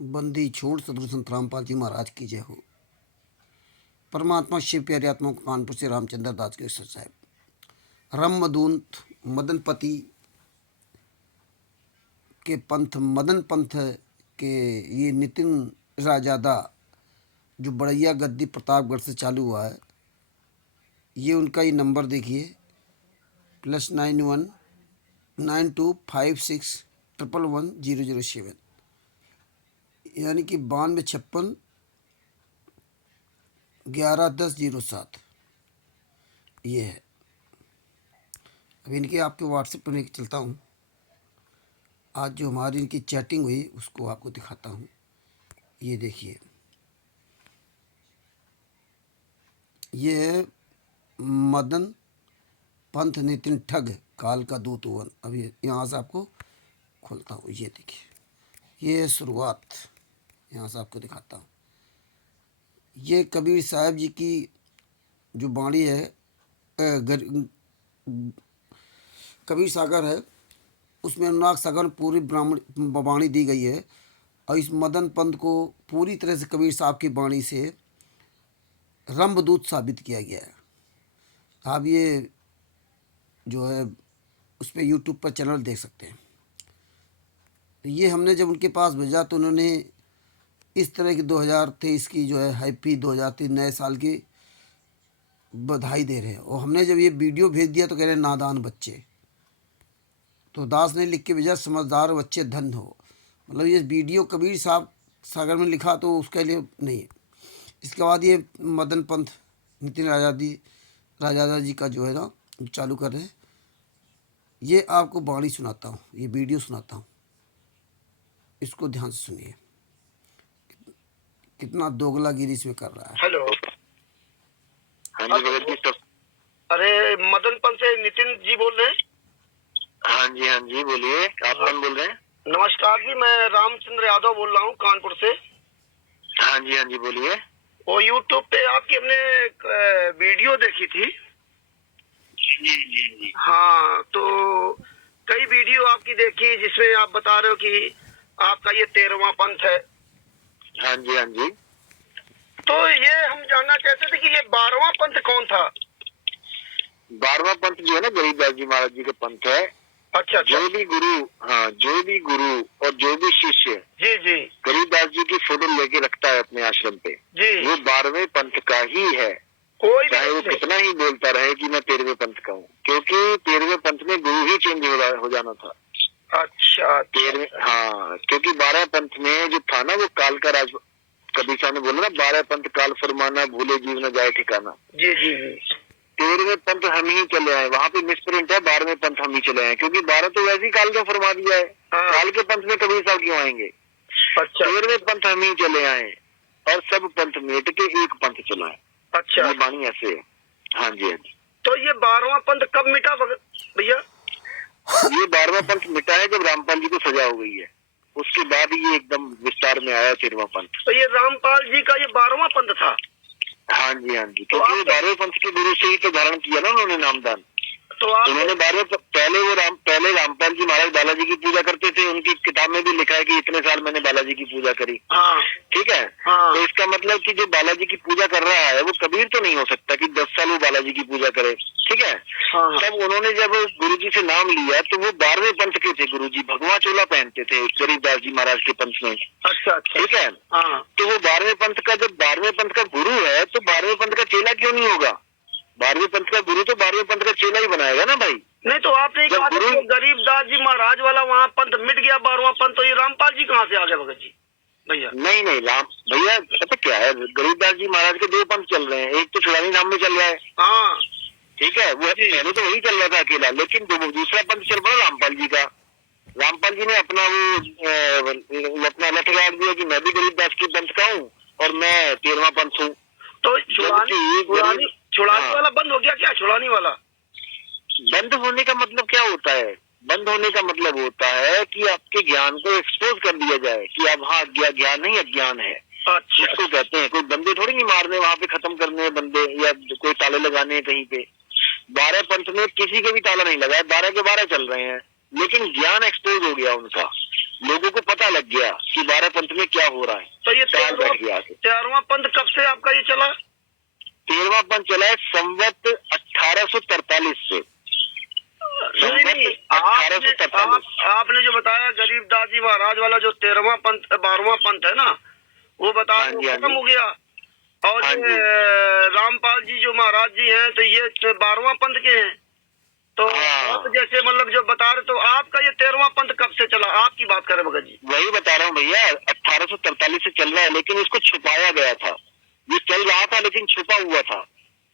बंदी छोड़ सदगुरु संत रामपाल जी महाराज की जय हो। परमात्मा शिव प्यारे आत्मा को कानपुर से रामचंद्र दास के साहब रमदूत मदनपति के पंथ मदन पंथ के ये नितिन राजादा जो बड़ैया गद्दी प्रतापगढ़ से चालू हुआ है, ये उनका ही नंबर देखिए +919256111007, यानी कि 9256111007 ये है। अब इनके आपके व्हाट्सएप पर लेकर चलता हूँ। आज जो हमारी इनकी चैटिंग हुई उसको आपको दिखाता हूँ। ये देखिए, ये है मदन पंथ नितिन ठग काल का दूत वन। अब ये यहाँ से आपको खोलता हूँ। ये देखिए, ये है शुरुआत, यहाँ से आपको दिखाता हूँ। ये कबीर साहब जी की जो बाणी है, कबीर सागर है, उसमें अनुराग सागर में पूरी ब्राह्मण बाणी दी गई है। और इस मदन पंथ को पूरी तरह से कबीर साहब की बाणी से रंभदूत साबित किया गया है। आप ये जो है उस पर यूट्यूब पर चैनल देख सकते हैं। ये हमने जब उनके पास भेजा तो उन्होंने इस तरह की 2023 की जो है हैप्पी 2023 नए साल की बधाई दे रहे हैं। और हमने जब ये वीडियो भेज दिया तो कह रहे हैं नादान बच्चे। तो दास ने लिख के भेजा समझदार बच्चे धन हो। मतलब ये वीडियो कबीर साहब सागर में लिखा तो उसके लिए नहीं है। इसके बाद ये मदन पंथ नितिन राजादा जी का जो है ना चालू कर रहे हैं। ये आपको बाणी सुनाता हूँ, ये वीडियो सुनाता हूँ, इसको ध्यान से सुनिए। कितना दोगलागिरी इसमें कर रहा है। हेलो। हाँ जी भगत जी सब। अरे मदन पंथ से नितिन जी बोल रहे हैं? हाँ जी बोलिए, आप कौन बोल रहे हैं? नमस्कार जी, मैं रामचंद्र यादव बोल रहा हूँ कानपुर से। हाँ जी बोलिए। वो यूट्यूब पे आपकी हमने एक वीडियो देखी थी। जी। हाँ, तो कई वीडियो आपकी देखी जिसमें आप बता रहे हो कि आपका ये 13वां पंथ है। हाँ जी। तो ये हम जानना चाहते थे कि ये 12वां पंथ कौन था? 12वां पंथ जो है ना गरीबदास जी महाराज जी का पंथ है। अच्छा। जो भी गुरु और जो भी शिष्य जी गरीबदास जी की फोटो लेके रखता है अपने आश्रम पे जी, वो 12वें पंथ का ही है। कोई चाहे वो कितना ही बोलता रहे कि मैं 13वें पंथ का हूँ, क्योंकि 13वें पंथ में गुरु ही चेंज हो जाना था। अच्छा। 13वें, हाँ, क्योंकि 12 पंथ में जो था ना वो काल का राज। कबीर साहब ने बोला ना 12 पंथ काल फरमाना भूले जीव न जाए ठिकाना। जी। 13वें पंथ हम ही चले आए, वहाँ पे मिसप्रिंट है 12वें पंथ हम ही चले आए, क्योंकि 12 तो वैसे ही काल का फरमा दिया है। हाँ। काल के पंथ में कबीर साहब क्यों आएंगे? अच्छा। 13वें पंथ हम ही चले आए और सब पंथ मिट के एक पंथ चलाए। अच्छा, ये बाणी ऐसे है। हाँ जी। तो ये 12वां पंथ कब मिटा भैया? ये 12वां पंथ मिटा है जब रामपाल जी को सजा हो गई है, उसके बाद ये एकदम विस्तार में आया 13वां पंथ। तो ये रामपाल जी का ये 12वां पंथ था? हाँ जी, क्योंकि 12वें पंथ के गुरु से ही तो धारण किया ना उन्होंने नामदान। तो आप उन्होंने पहले रामपाल जी महाराज बालाजी की पूजा करते थे। उनकी किताब में भी लिखा है कि इतने साल मैंने बालाजी की पूजा करी। हाँ। ठीक है। हाँ। तो इसका मतलब कि जो बालाजी की पूजा कर रहा है वो कबीर तो नहीं हो सकता कि 10 साल वो बालाजी की पूजा करे। ठीक है। हाँ। तब उन्होंने जब गुरुजी से नाम लिया तो वो 12वें पंथ के थे। गुरुजी भगवा चोला पहनते थे गरीबदास जी महाराज के पंथ में। अच्छा। ठीक है। हाँ। तो वो 12वें पंथ का, जब 12वें पंथ का गुरु है तो 12वें पंथ का चेला क्यों नहीं होगा? 12वें पंथ का गुरु तो 12वें पंथ का चेला ही बनाएगा ना भाई। नहीं, तो आपने कहा था कि गरीबदास जी महाराज वाला वहाँ पंथ मिट गया 12वां पंथ, तो ये रामपाल जी कहाँ से आ गए भगत जी भैया? नहीं राम भैया, पता क्या है, गरीबदास जी महाराज के 2 पंथ चल रहे हैं। एक तो छुड़ानी नाम में चल रहा है। हाँ। ठीक है, वो पहले तो वही चल रहा था अकेला, लेकिन दूसरा पंथ चल रहा है रामपाल जी का। रामपाल जी ने अपना वो अपना लठ गाड़ दिया कि मैं भी गरीबदास के पंथ का हूँ और मैं 13वां पंथ हूँ। तो छुड़ानी वाला बंद हो गया क्या? छुड़ानी वाला बंद होने का मतलब क्या होता है? बंद होने का मतलब होता है कि आपके ज्ञान को एक्सपोज कर दिया जाए कि अब हाँ ज्ञान नहीं अज्ञान है। अच्छा। इसको कहते हैं। कोई बंदे थोड़ी नहीं मारने वहां पे खत्म करने बंदे, या कोई ताले लगाने कहीं पे। 12 पंथ में किसी के भी ताला नहीं लगा है, 12 के 12 चल रहे हैं, लेकिन ज्ञान एक्सपोज हो गया उनका। लोगों को पता लग गया कि 12 पंथ में क्या हो रहा है। तो ये चाल बैठ गया आके। 13वां पंथ कब से आपका ये चला? 13वां पंथ चला है संवत 1843 से। नहीं नहीं, आपने जो बताया गरीबदास जी महाराज वाला जो 13वां पंथ 12वां पंथ है ना, वो बताया हाँ जी, हाँ खत्म जी। हो गया। और हाँ ये रामपाल जी जो महाराज जी हैं तो ये 12वां पंथ के हैं। तो हाँ। आप जैसे मतलब जो बता रहे, तो आपका ये 13वां पंथ कब से चला, आपकी बात करें भगत जी? वही बता रहा हूँ भैया, 1843 से चल रहा है, लेकिन इसको छुपाया गया था। ये चल रहा था लेकिन छुपा हुआ था।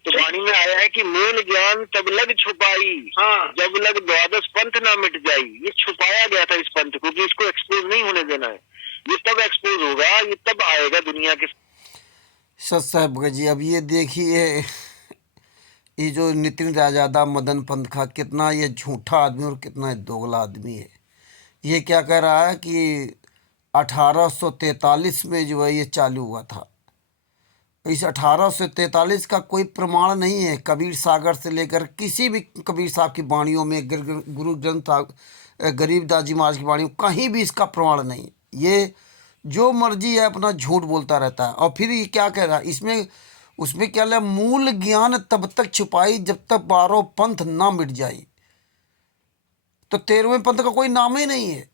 तो वाणी में आया है कि मूल ज्ञान तब लग छुपाई, हाँ। जब लग 12 पंथ ना मिट जाई। ये छुपाया गया था इस पंथ को कि इसको एक्सपोज नहीं होने देना है। ये तब एक्सपोज होगा, ये तब आएगा दुनिया के। सच साहब भगत जी, अब ये देखिए ये जो नितिन राजादा मदन पंथ का कितना ये झूठा आदमी और कितना ये दोगला आदमी है। ये क्या कह रहा है कि 1843 में जो है ये चालू हुआ था। इस 1843 का कोई प्रमाण नहीं है। कबीर सागर से लेकर किसी भी कबीर साहब की वाणियों में, गुरु ग्रंथ साहब गरीबदास जी महाराज की वाणियों, कहीं भी इसका प्रमाण नहीं। ये जो मर्जी है अपना झूठ बोलता रहता है। और फिर ये क्या कह रहा है इसमें, उसमें क्या है, मूल ज्ञान तब तक छुपाई जब तक 12 पंथ ना मिट जाए। तो 13वें पंथ का कोई नाम ही नहीं है।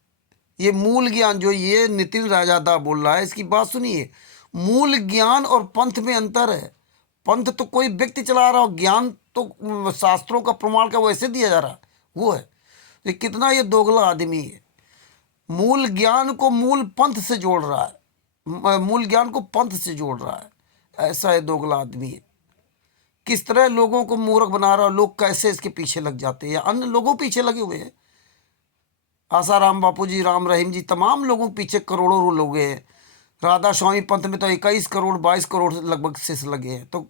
ये मूल ज्ञान जो ये नितिन राजादा बोल रहा है, इसकी बात सुनिए। मूल ज्ञान और पंथ में अंतर है। पंथ तो कोई व्यक्ति चला रहा हो, ज्ञान तो शास्त्रों का प्रमाण का वैसे दिया जा रहा है, वो है। ये कितना ये दोगला आदमी है। मूल ज्ञान को मूल पंथ से जोड़ रहा है, मूल ज्ञान को पंथ से जोड़ रहा है। ऐसा है दोगला आदमी है। किस तरह लोगों को मूर्ख बना रहा है, लोग कैसे इसके पीछे लग जाते हैं, या अन्य लोगों पीछे लगे हुए हैं। आसाराम बापू जी, राम रहीम जी, तमाम लोगों के पीछे करोड़ों लोग हैं। राधा स्वामी पंथ में तो 21 करोड़ 22 करोड़ लगभग से लगे हैं। तो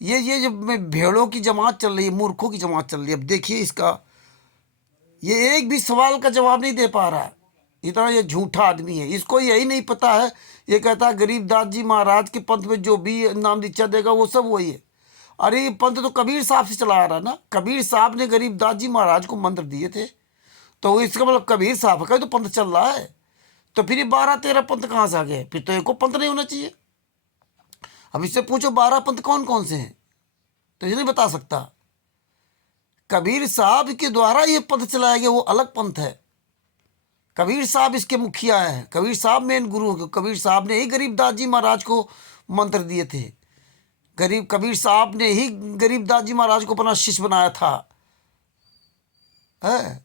ये जब में भेड़ों की जमात चल रही है, मूर्खों की जमात चल रही है। अब देखिए इसका, ये एक भी सवाल का जवाब नहीं दे पा रहा है। इतना ये झूठा आदमी है। इसको यही नहीं पता है, ये कहता है गरीबदास जी महाराज के पंथ में जो भी नाम दीक्षा देगा वो सब वही है। अरे ये पंथ तो कबीर साहब से चला आ रहा है ना। कबीर साहब ने गरीबदास जी महाराज को मंत्र दिए थे, तो इसका मतलब कबीर साहब का तो पंथ चल रहा है। तो फिर ये 12-13 पंथ कहाँ से आ गए? फिर तो एक को पंथ नहीं होना चाहिए। अब इससे पूछो 12 पंथ कौन कौन से हैं, तो ये नहीं बता सकता। कबीर साहब के द्वारा ये पंथ चलाया गया, वो अलग पंथ है। कबीर साहब इसके मुखिया है, कबीर साहब मेन गुरु है। कबीर साहब ने ही गरीबदास जी महाराज को मंत्र दिए थे। कबीर साहब ने ही गरीबदास जी महाराज को अपना शिष्य बनाया था, है।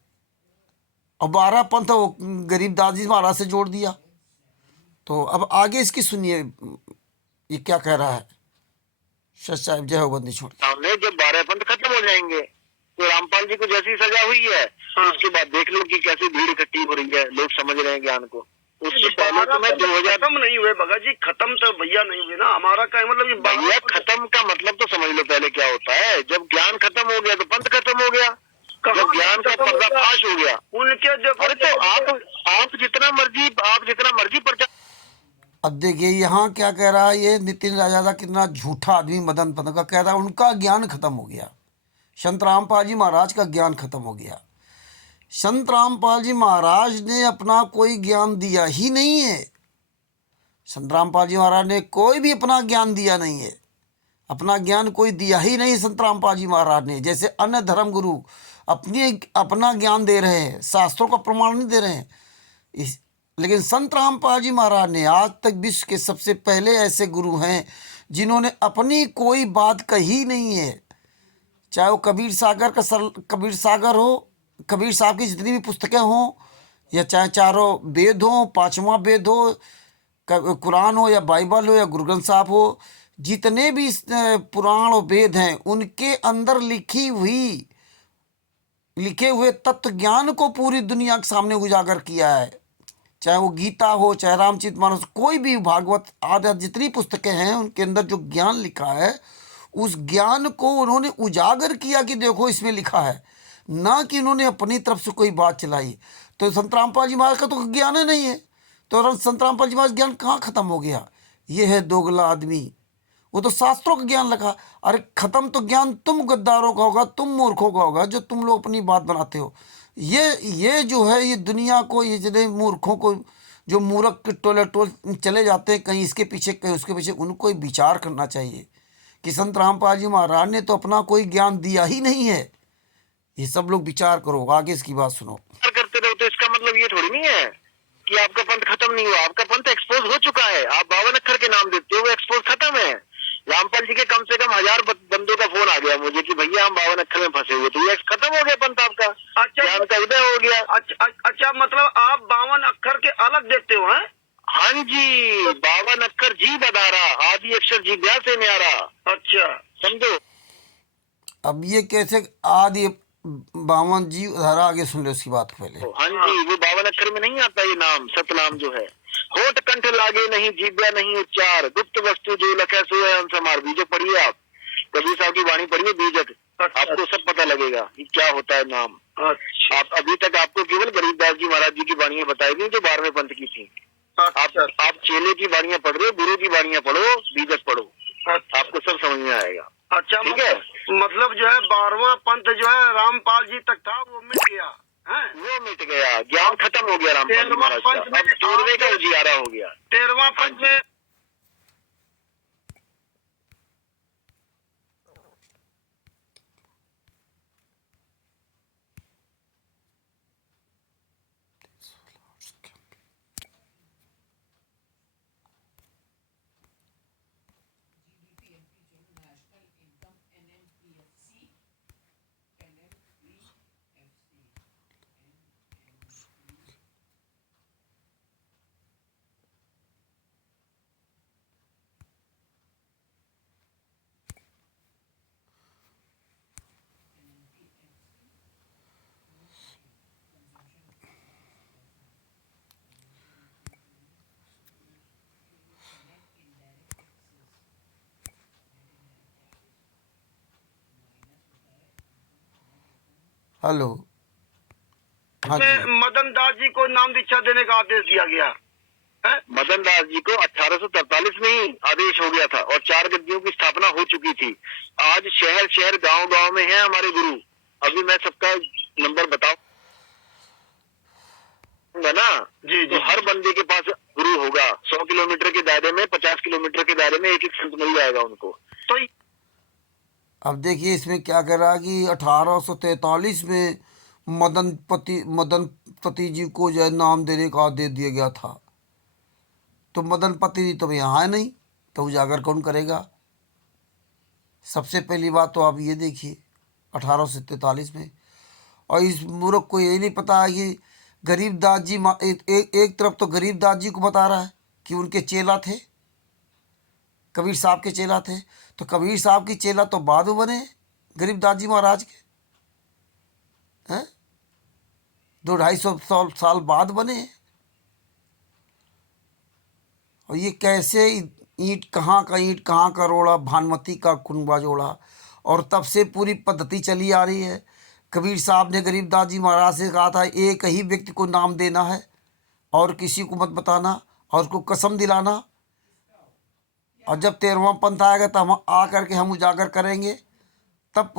और 12 पंथ वो गरीबदास जी महाराज से जोड़ दिया। तो अब आगे इसकी सुनिए, ये क्या कह रहा है। सच साहब, जय हो बंदी छोड़। सामने जब 12 पंथ खत्म हो जाएंगे तो रामपाल जी को जैसी सजा हुई है, उसके बाद देख लो कि कैसी भीड़ इकट्ठी हो रही है, लोग समझ रहे हैं ज्ञान को। उससे पहले तो मैं 2000 खत्म नहीं हुए भगत जी, खत्म तो भैया नहीं हुए ना। हमारा क्या मतलब ये भैया खत्म का मतलब तो समझ लो पहले क्या होता है। जब ज्ञान खत्म हो गया तो पंथ खत्म हो गया। जब ज्ञान का पर्दाफाश हो गया उनके देखो। अरे तो आप जितना मर्जी प्रचार। अब देखिए यहाँ क्या कह रहा है ये नितिन राजादा, कितना झूठा आदमी मदन पंथ का। कह रहा है उनका ज्ञान खत्म हो गया, संत रामपाल जी महाराज का ज्ञान खत्म हो गया। संत रामपाल जी महाराज ने अपना कोई ज्ञान दिया ही नहीं है। संत रामपाल जी महाराज ने कोई भी अपना ज्ञान दिया नहीं है। अपना ज्ञान कोई दिया ही नहीं संत रामपाल जी महाराज ने। जैसे अन्य धर्म गुरु अपना ज्ञान दे रहे हैं, शास्त्रों का प्रमाण नहीं दे रहे हैं। लेकिन संत रामपाल जी महाराज ने आज तक विश्व के सबसे पहले ऐसे गुरु हैं जिन्होंने अपनी कोई बात कही नहीं है। चाहे वो कबीर सागर हो, कबीर साहब की जितनी भी पुस्तकें हों, या चाहे चारों वेद हों, 5वां वेद हो, कुरान हो, या बाइबल हो, या गुरु ग्रंथ साहब हो, जितने भी पुराण और वेद हैं उनके अंदर लिखे हुए तत्व ज्ञान को पूरी दुनिया के सामने उजागर किया है। चाहे वो गीता हो, चाहे रामचरितमानस, कोई भी भागवत आदि जितनी पुस्तकें हैं उनके अंदर जो ज्ञान लिखा है उस ज्ञान को उन्होंने उजागर किया कि देखो इसमें लिखा है, ना कि उन्होंने अपनी तरफ से कोई बात चलाई। तो संत रामपाल जी महाराज का तो ज्ञान ही नहीं है, तो संत रामपाल जी महाराज ज्ञान कहाँ खत्म हो गया? ये है दोगला आदमी। वो तो शास्त्रों का ज्ञान लिखा। अरे खत्म तो ज्ञान तुम गद्दारों का होगा, तुम मूर्खों का होगा, जो तुम लोग अपनी बात बनाते हो। ये जो है, ये दुनिया को, ये जितने मूर्खों को, जो मूर्ख के टोले टोल चले जाते हैं कहीं इसके पीछे कहीं उसके पीछे, उनको ही विचार करना चाहिए कि संत रामपाल जी महाराज ने तो अपना कोई ज्ञान दिया ही नहीं है। ये सब लोग विचार करो, आगे इसकी बात सुनो। करते रहो तो इसका मतलब ये थोड़ी नहीं है कि आपका पंथ खत्म नहीं हुआ। आपका पंथ एक्सपोज हो चुका है। आप 52 अक्षर के नाम देते हो, वो एक्सपोज खत्म है। रामपाल जी के कम से कम 1000 बंदों का फोन आ गया मुझे कि भैया हम 52 अक्षर में फंसे हुए, तो ये खत्म हो गया पंथ आपका। अच्छा, ज्ञान का उदय हो गया। अच्छा, मतलब आप 52 अक्षर के अलग देते हो हैं? हाँ जी, 52 अक्षर जी बदारा, आदि अक्षर जी ब्याह से न्यारा। अच्छा, समझो। अब ये कैसे आदि 52 जी धारा, आगे सुन लो उसकी बात पहले। हाँ जी, वो 52 अक्षर में नहीं आता ये नाम, सतनाम जो है। होठ कंठ लागे नहीं, जीव्या नहीं उच्चार, गुप्त वस्तु जो लखे सो है अंसमार। बीजक पढ़िए आप, कबीर साहब की वाणी पढ़िए बीजक, आपको सब पता लगेगा कि क्या होता है नाम। अच्छा, आप अभी तक आपको केवल गरीबदास जी महाराज जी की वाणियां बताई गई जो 12वें पंथ की थी। आप चेले की वाणियां पढ़ रहे हो, गुरु की वाणियां पढ़ो, बीजक पढ़ो, आपको सब समझ में आएगा। अच्छा, ठीक है। मतलब जो है 12वां पंथ जो है रामपाल जी तक था, वो मिट गया है? वो मिट गया, ज्ञान खत्म हो गया रामपाल जी महाराज का। अब 13वें का उजियारा हो गया। 13वां पंथ में हेलो, हाँ जी। मदन दास जी को नाम दीक्षा देने का आदेश दिया गया है? मदन दास जी को 1843 में ही आदेश हो गया था और 4 गद्दियों की स्थापना हो चुकी थी। आज शहर शहर गांव गांव में है हमारे गुरु। अभी मैं सबका नंबर बताऊंगा ना जी, तो हर बंदे के पास गुरु होगा। 100 किलोमीटर के दायरे में, 50 किलोमीटर के दायरे में एक एक संत मिल जाएगा उनको। तो अब देखिए इसमें क्या कह रहा है कि 1843 में मदनपति जी को जो है नाम देने का आदेश दिया गया था। तो मदनपति जी तो यहाँ है नहीं, तो उजागर कौन करेगा? सबसे पहली बात तो आप ये देखिए 1843 में। और इस मूर्ख को ये नहीं पता है कि गरीबदास जी एक तरफ तो गरीबदास जी को बता रहा है कि उनके चेला थे, कबीर साहब के चेला थे। तो कबीर साहब की चेला तो बाद में बने गरीबदास जी महाराज के, हैं 200-250 साल बाद बने। और ये कैसे ईंट कहाँ का रोड़ा, भानुमती का कुनबा जोड़ा। और तब से पूरी पद्धति चली आ रही है। कबीर साहब ने गरीबदास जी महाराज से कहा था एक ही व्यक्ति को नाम देना है और किसी को मत बताना और उसको कसम दिलाना। और जब 13वां पंथ आएगा तब हम आ करके हम उजागर करेंगे। तब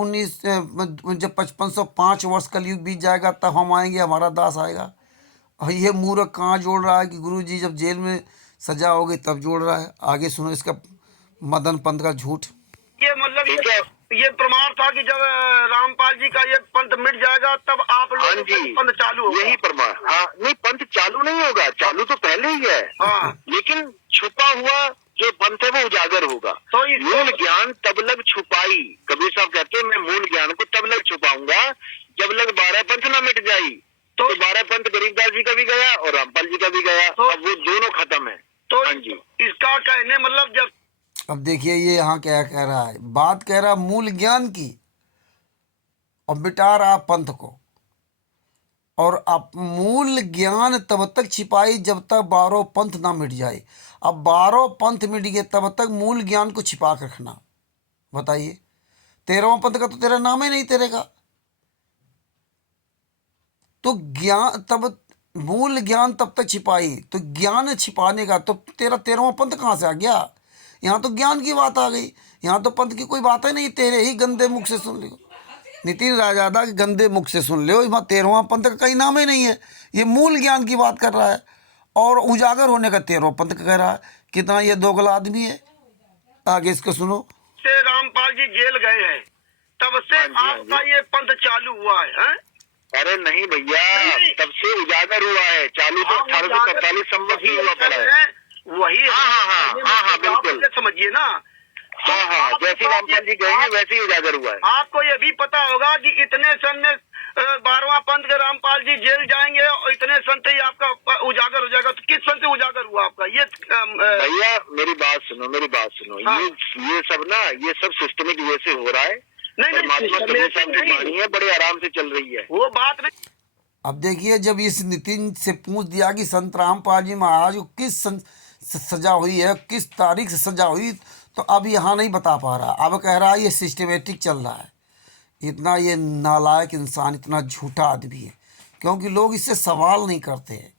जब 5505 वर्ष कलयुग बीत जाएगा तब हम आएंगे, हमारा दास आएगा। और ये मूर्ख कहाँ जोड़ रहा है कि गुरु जी जब जेल में सजा हो गई तब जोड़ रहा है। आगे सुनो इसका मदन पंथ का झूठ। ये मतलब ये प्रमाण था कि जब रामपाल जी का ये पंथ मिट जाएगा तब आप लोग पंथ चालू होगा। यही प्रमाण। हाँ, नहीं पंथ चालू नहीं होगा, चालू तो पहले ही है। हाँ, लेकिन छुपा हुआ जो पंथ है वो उजागर होगा। तो मूल ज्ञान तब लग छुपाई, कबीर साहब कहते हैं मैं मूल ज्ञान को तब लग छुपाऊंगा जब लग 12 पंथ ना मिट जाई। तो 12 पंथ गरीबदास जी का भी गया और रामपाल जी का भी गया। तो अब वो दोनों खत्म है। तो हाँ जी, इसका कहने मतलब जब अब देखिए ये यहाँ क्या कह रहा है, बात कह रहा मूल ज्ञान की और मिटा रहा पंथ को। और आप मूल ज्ञान तब तक छिपाई जब तक 12 पंथ ना मिट जाए। अब 12 पंथ मिट गए तब तक मूल ज्ञान को छिपा कर रखना। बताइए 13वां पंथ का तो तेरा नाम ही नहीं तेरे का। तो ज्ञान तब मूल ज्ञान तब तक छिपाई, तो ज्ञान छिपाने का तो तेरा 13वां पंथ कहाँ से आ गया? यहाँ तो ज्ञान की बात आ गई, यहाँ तो पंथ की कोई बात ही नहीं, तेरे ही गंदे मुख से सुन लियो। नितिन राजादा के गंदे मुख से सुन लो, इसमें 13वां पंथ का कहीं नाम ही नहीं है। ये मूल ज्ञान की बात कर रहा है और उजागर होने का 13वां पंथ का कह रहा है। कितना ये दोगला आदमी है। आगे इसको सुनो। से रामपाल जी जेल गए हैं, तब से हाँ जी, हाँ आपका ये पंथ चालू हुआ है? अरे नहीं भैया, नहीं। तब से उजागर हुआ है। चालू तो हाँ, 1847 संवत से हुआ पड़ा है। वही हाँ, बिल्कुल। समझिए ना। हाँ, जैसे रामपाल जी गए हैं वैसे ही उजागर हुआ है। आपको ये भी पता होगा कि इतने सन में 12वां पंथ के रामपाल जी जेल जाएंगे और इतने सन से ही आपका उजागर हो जाएगा। तो किस सन से उजागर हुआ आपका ये? भैया मेरी बात सुनो। हाँ। ये सब ना, ये सब सिस्टमिक वे से हो रहा है। नहीं, परमात्मा कबीर साहब की नहीं, वाणी है, बड़े आराम से चल रही है। वो बात नहीं। अब देखिए, जब इस नितिन से पूछ दिया कि संत रामपाल जी महाराज को किस सजा हुई है, किस तारीख से सजा हुई, तो अब यहाँ नहीं बता पा रहा। अब कह रहा है ये सिस्टमेटिक चल रहा है। इतना ये नालायक इंसान, इतना झूठा आदमी है, क्योंकि लोग इससे सवाल नहीं करते हैं,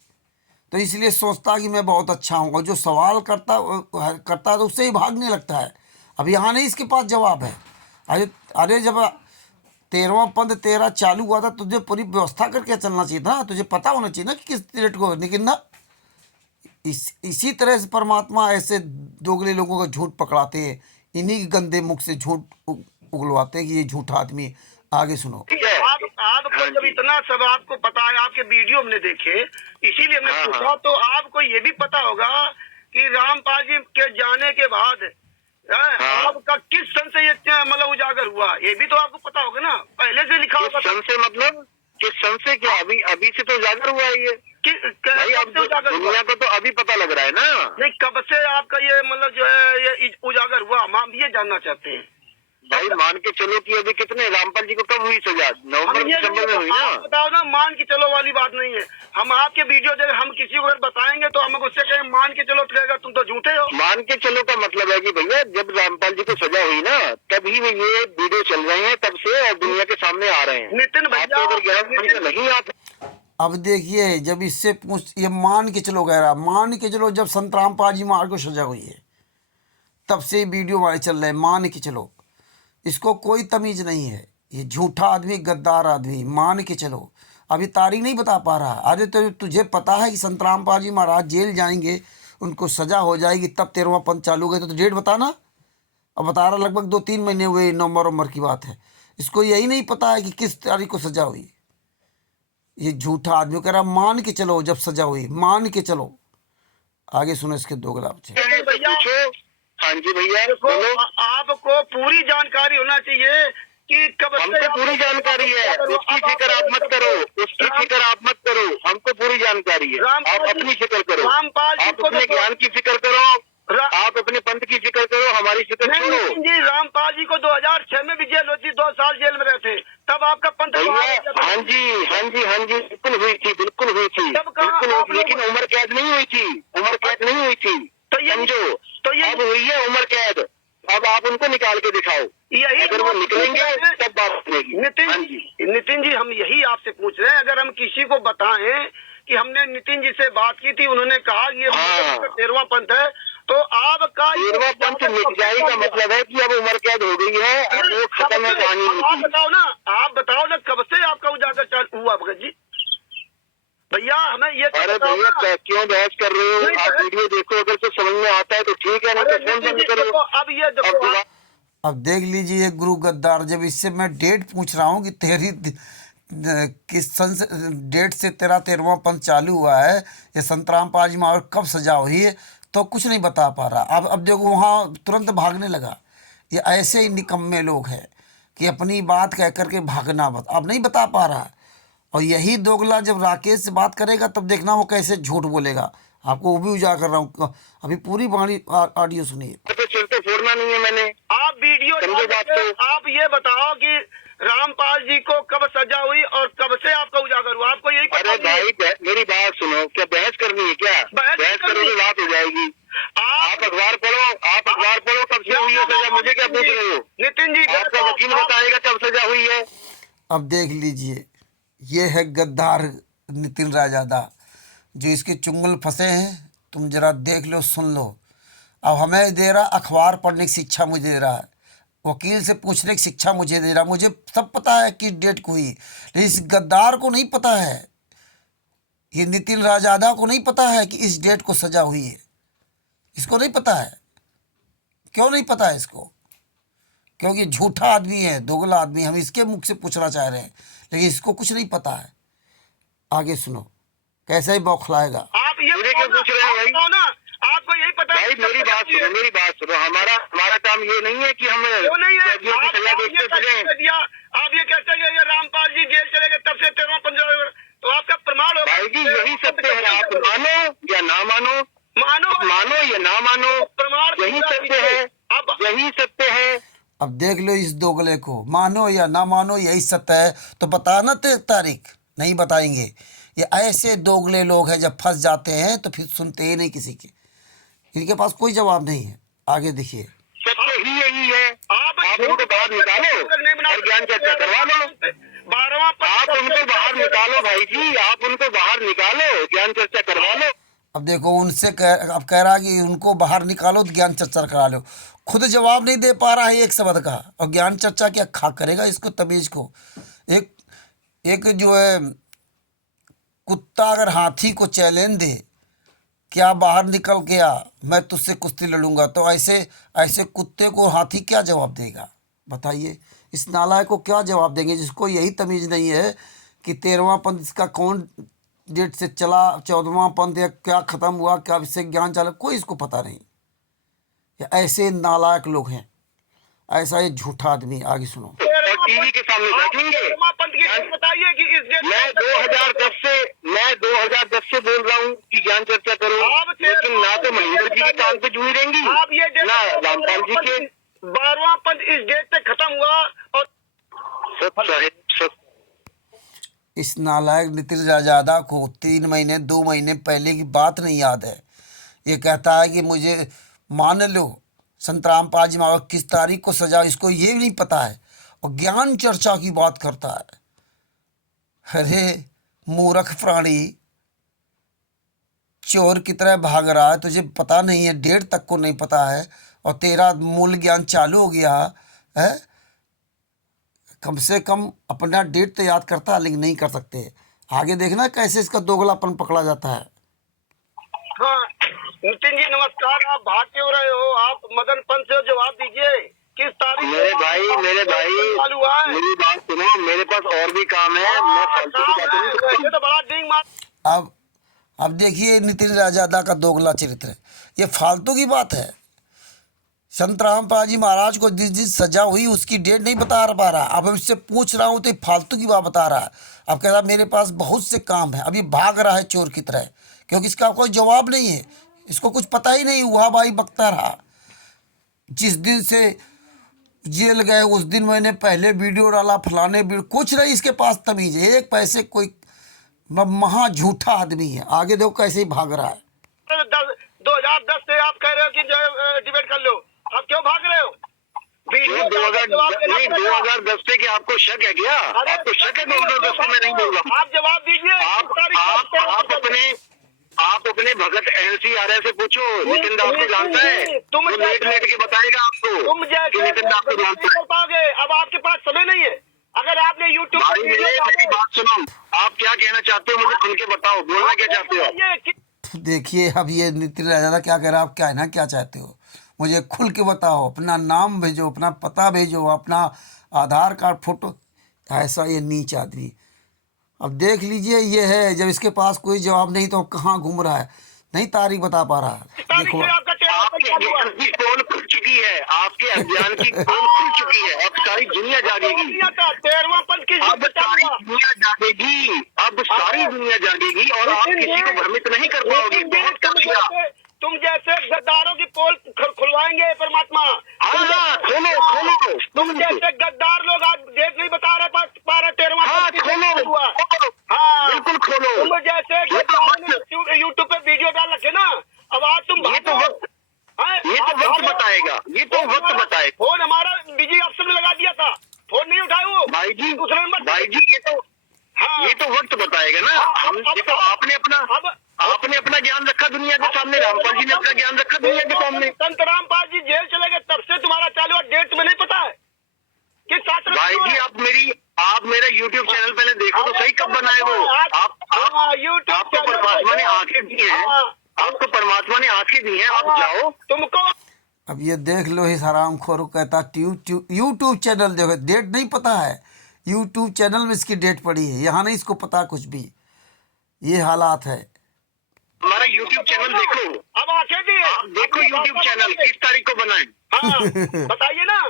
तो इसलिए सोचता कि मैं बहुत अच्छा हूँ, और जो सवाल करता है तो उससे ही भागने लगता है। अब यहाँ नहीं इसके पास जवाब है। अरे जब 13वां पंथ तेरा चालू हुआ था, तुझे पूरी व्यवस्था करके चलना चाहिए था। तुझे पता होना चाहिए ना कि किस डेट को, लेकिन ना इसी तरह से परमात्मा ऐसे दोगले लोगों का झूठ पकड़ाते हैं, इन्हीं के गंदे मुख से झूठ उगलवाते हैं कि ये झूठा आदमी है। आगे सुनो। आपको जब इतना सब आपको पता है, आपके वीडियो हमने देखे, इसीलिए हमने पूछा। तो आपको ये भी पता होगा कि रामपाल जी के जाने के बाद आपका किस सन से ये मतलब उजागर हुआ, ये भी तो आपको पता होगा ना, पहले से लिखा होगा। सन से मतलब किस सन से? क्या अभी से तो उजागर हुआ है ये भाई? अब दुनिया को तो अभी पता लग रहा है ना। नहीं, कब से आपका ये मतलब जो है ये उजागर हुआ, हम ये जानना चाहते हैं। भाई मान के चलो कि अभी कितने, रामपाल जी को कब हुई सजा? नवंबर दिसंबर में हुई ना। बताओ ना, मान के चलो वाली बात नहीं है। हम आपके वीडियो देख, हम किसी को अगर बताएंगे तो हम उससे कहें मान के चलो, तो तुम तो झूठे हो। मान के चलो का मतलब है कि भैया जब रामपाल जी को सजा हुई ना, तभी ये वीडियो चल रहे हैं, तब से और दुनिया के सामने आ रहे हैं। नितिन भैया अगर नहीं आते। अब देखिए, जब इससे पूछ, ये मान के चलो कह रहा, मान के चलो जब संत रामपाल जी महाराज को सजा हुई है तब से वीडियो हमारे चल रहे हैं। मान के चलो, इसको कोई तमीज़ नहीं है। ये झूठा आदमी, गद्दार आदमी। मान के चलो, अभी तारीख नहीं बता पा रहा। अरे तो तुझे पता है कि संत रामपाल जी महाराज जेल जाएंगे, उनको सजा हो जाएगी, तब 13वां पंथ चालू गए, तो डेट बताना। अब बता रहा लगभग 2-3 महीने हुए, नवंबर की बात है। इसको यही नहीं पता है कि किस तारीख को सजा हुई। ये झूठा आदमी कह रहा मान के चलो जब सजा हुई, मान के चलो। आगे सुनो इसके दो गुलाब से। हाँ जी भैया, आपको पूरी जानकारी होना चाहिए कि कब हमको पूरी जानकारी है। उसकी फिक्र आप मत करो, उसकी फिक्र आप मत करो, हमको पूरी जानकारी है। आप अपनी फिक्र करो, आप अपने ज्ञान की फिक्र करो, आप अपने पंथ की फिक्र करो, हमारी फिक्र छोड़ो। जी, रामपाल जी को 2006 में भी जेल हुई थी, 2 साल जेल में रहे थे, तब आपका पंथ। हाँ जी, बिल्कुल हुई थी, लेकिन उम्र कैद नहीं हुई थी, समझो। तो ये अब हुई है उम्र कैद। अब आप उनको निकाल के दिखाओ, यही अगर वो निकलेंगे तब बात बनेगी। नितिन जी, हम यही आपसे पूछ रहे हैं। अगर हम किसी को बताएं कि हमने नितिन जी से बात की थी, उन्होंने कहा कि ये 13वां पंथ है, तो आपका 13वां पंथ मिट जाए का मतलब है कि अब उम्र कैद हो गई है, अब वो खत्म है कहानी। आप बताओ ना कब से आपका उजागर हुआ भगत जी? भैया हमें ये, अरे भैया क्यों बहस कर रहे हो? आप वीडियो देखो, अगर तो समझ में आता है तो ठीक है, नहीं तो फोन बंद करो। अब ये देखो, अब देख लीजिए गुरु गद्दार, जब इससे मैं डेट पूछ रहा हूँ कि तेरी किस सन से, डेट से तेरा 13वां पंथ चालू हुआ है, ये संत रामपाल जी महाराज कब सजा हुई है, तो कुछ नहीं बता पा रहा। अब देखो वहाँ तुरंत भागने लगा। ये ऐसे ही निकम्मे लोग हैं कि अपनी बात कह करके भागना, अब नहीं बता पा रहा। और यही दोगला जब राकेश से बात करेगा तब देखना वो कैसे झूठ बोलेगा। आपको वो भी उजागर कर रहा हूँ, अभी पूरी वाणी ऑडियो सुनिए। तो फोड़ना नहीं है मैंने। आप वीडियो आप ये बताओ कि रामपाल जी को कब सजा हुई और कब से आपका उजागर हुआ, आपको यही पता? अरे भाई मेरी बात सुनो, क्या बहस करनी है क्या? बहस करोगे बात हो जाएगी। आप अखबार पढ़ो, कब से हुई है सजा, मुझे क्या पूछ रहे हो? नितिन जी, आपका वकील बताएगा कब सजा हुई है। अब देख लीजिए, ये है गद्दार नितिन राजादा, जो इसके चुंगल फंसे हैं। तुम जरा देख लो, सुन लो। अब हमें दे रहा अखबार पढ़ने की शिक्षा, मुझे दे रहा है। वकील से पूछने की शिक्षा मुझे दे रहा, मुझे सब पता है किस डेट को हुई, लेकिन इस गद्दार को नहीं पता है, ये नितिन राजादा को नहीं पता है कि इस डेट को सजा हुई है। इसको नहीं पता है। क्यों नहीं पता है इसको? क्योंकि झूठा आदमी है, दोगला आदमी। हम इसके मुख से पूछना चाह रहे हैं, लेकिन इसको कुछ नहीं पता है। आगे सुनो कैसे ही बौखलाएगा। आप ये क्यों पूछ रहे हैं भाई? ना, आपको यही पता है। भाई मेरी बात सुनो, हमारा काम ये नहीं है कि हम वो नहीं है। कैदियों की सजा देखते फिरें। आप ये कहते हैं ये रामपाल जी जेल चले गए तब से 13-15, तो आपका प्रमाण होगा। भाई जी यही सत्य है, आप मानो या ना मानो, मानो या ना मानो, प्रमाण यही सत्य है, अब यही सत्य है। अब देख लो इस दोगले को, मानो या ना मानो यही सत्य है, तो बताना तारीख नहीं बताएंगे। ये ऐसे दोगले लोग हैं, जब फंस जाते हैं तो फिर सुनते ही नहीं किसी के, इनके पास कोई जवाब नहीं है। आगे देखिए, सत्य ही यही है। आप उनको बाहर निकालो और ज्ञान चर्चा करवा लो। 12वां आप उनको बाहर निकालो भाई जी, आप उनको बाहर निकालो, ज्ञान चर्चा करवा लो। अब देखो उनसे अब कह रहा कि उनको बाहर निकालो तो ज्ञान चर्चा करा लो। खुद जवाब नहीं दे पा रहा है एक शब्द का, और ज्ञान चर्चा क्या खा करेगा इसको, तमीज को। एक जो है कुत्ता अगर हाथी को चैलेंज दे, क्या बाहर निकल गया मैं तुझसे कुश्ती लड़ूंगा, तो ऐसे कुत्ते को हाथी क्या जवाब देगा बताइए। इस नालायक को क्या जवाब देंगे जिसको यही तमीज़ नहीं है कि 13वां पंथ इसका कौन डेट से चला, 14वां पंथ या क्या ख़त्म हुआ, क्या इससे ज्ञान चला, कोई इसको पता नहीं। ये ऐसे नालायक लोग हैं, ऐसा ये झूठा आदमी। आगे सुनो। टीवी के सामने बैठेंगे। बताइए कि इस डेट मैं 2010 से बोल रहा हूँ कि ज्ञान चर्चा करो, लेकिन ना तो महेंद्र जी के कान पे जुई रहेंगी, आप ये ना रामपाल जी के। 12वां पंथ इस डेट पे खत्म हुआ। और इस नालायक नितिन राजादा को 3 महीने 2 महीने पहले की बात नहीं याद है। ये कहता है कि मुझे मान लो संत रामपाल जी महाराज किस तारीख को सजा, इसको ये भी नहीं पता है, और ज्ञान चर्चा की बात करता है। अरे मूर्ख प्राणी, चोर की तरह भाग रहा है, तुझे पता नहीं है, डेट तक को नहीं पता है, और तेरा मूल ज्ञान चालू हो गया है। कम से कम अपना डेट तो याद करता है, लेकिन नहीं कर सकते। आगे देखना कैसे इसका दोगलापन पकड़ा जाता है। हाँ नितिन जी नमस्कार, आप भाग क्यों रहे हो? आप मदन पंत से जवाब दीजिए, किस तारीख मेरे भाई चालू हुआ है? मेरी बात सुनो, मेरे पास और भी काम है, मैं फालतू की बातें नहीं करता। वैसे तो बड़ा डिंग मार। अब देखिए नितिन राजादा का दोगला चरित्र, ये फालतू की बात है। संत रामपाल जी महाराज को जिस जिस सजा हुई उसकी डेट नहीं बता पा रहा। अब इससे पूछ रहा हूँ तो फालतू की बात बता रहा है। अब कह रहा मेरे पास बहुत से काम है, अभी भाग रहा है चोर की तरह, क्योंकि इसका कोई जवाब नहीं है, इसको कुछ पता ही नहीं हुआ। भाई बकता रहा, जिस दिन से जेल गए उस दिन मैंने पहले वीडियो डाला, फलाने वीडियो, कुछ नहीं इसके पास तमीज है, एक पैसे कोई महा झूठा आदमी है। आगे देखो कैसे ही भाग रहा है। 2010 से आप कह रहे हो कि जो डिबेट कर लो, आप क्यों भाग रहे हो? 2010 से कि आपको शक है क्या? आपको शक है 2010 से? मैं नहीं बोल रहा। आप जवाब दीजिए। आप अपने भगत NCRA से पूछो, नितिन दास को जानता है, तुम लेट के बताएगा आपको। तुम जैसे नितिन दास को जानता है। पाओगे, अब आपके पास समय नहीं है। अगर आपने YouTube पर मेरी बात सुनो, आप क्या कहना चाहते हो मुझे खुल के बताओ, बोलना क्या चाहते हो आप? देखिए अब ये नितिन राजादा क्या कह रहा है, आप क्या कहना क्या चाहते हो मुझे खुल के बताओ, अपना नाम भेजो, अपना पता भेजो, अपना आधार कार्ड फोटो। ऐसा ये नीच आदमी। अब देख लीजिए ये है, जब इसके पास कोई जवाब नहीं तो कहाँ घूम रहा है, नहीं तारीख बता पा रहा है। देखो आपके ज्ञान की पोल खुल चुकी है, आपके अज्ञान की पोल खुल चुकी है, अब सारी दुनिया जागेगी, अब सारी दुनिया जागेगी, अब सारी दुनिया जागेगी, और आप किसी को भ्रमित नहीं कर पाओगे। बहुत कर लिया। तुम जैसे गद्दारों की पोल खुलवाएंगे परमात्मा। खोलो। तुम जैसे गद्दार लोग आज डेट नहीं बता रहे, 13वां खोलो। हाँ बिल्कुल खोलो। तुम जैसे यूट्यूब पे वीडियो डाल रखे ना, अब आज तुम ये तो वक्त बताएगा, ये तो वक्त बताएगा। फोन हमारा बिजी ऑप्शन में लगा दिया था, फोन नहीं उठाए वो भाई जी। दूसरे नंबर। भाई जी ये तो वक्त बताएगा ना। हम ये तो आपने अपना ज्ञान रखा दुनिया के सामने, रामपाल जी ने अपना ज्ञान रखा दुनिया के सामने। संत रामपाल जी जेल चले गए तब से तुम्हारा चालू, डेट तुम्हें नहीं पता है? किस शास्त्र भाई जी आप मेरा YouTube चैनल पहले देखो तो सही, कब बनाए वो? आपको परमात्मा ने आंखें दी हैं, आपको परमात्मा ने आंखें दी हैं, आप जाओ। तुमको अब ये देख लो, इस हरामखोर कहता यूट्यूब चैनल देखो, डेट नहीं पता है। यूट्यूब चैनल में इसकी डेट पड़ी है, यहाँ नहीं इसको पता कुछ भी। ये हालात है। हमारा YouTube चैनल देखो, अब आंखें दी है, आप देखो YouTube चैनल किस तारीख को बनाए। हाँ बताइए ना।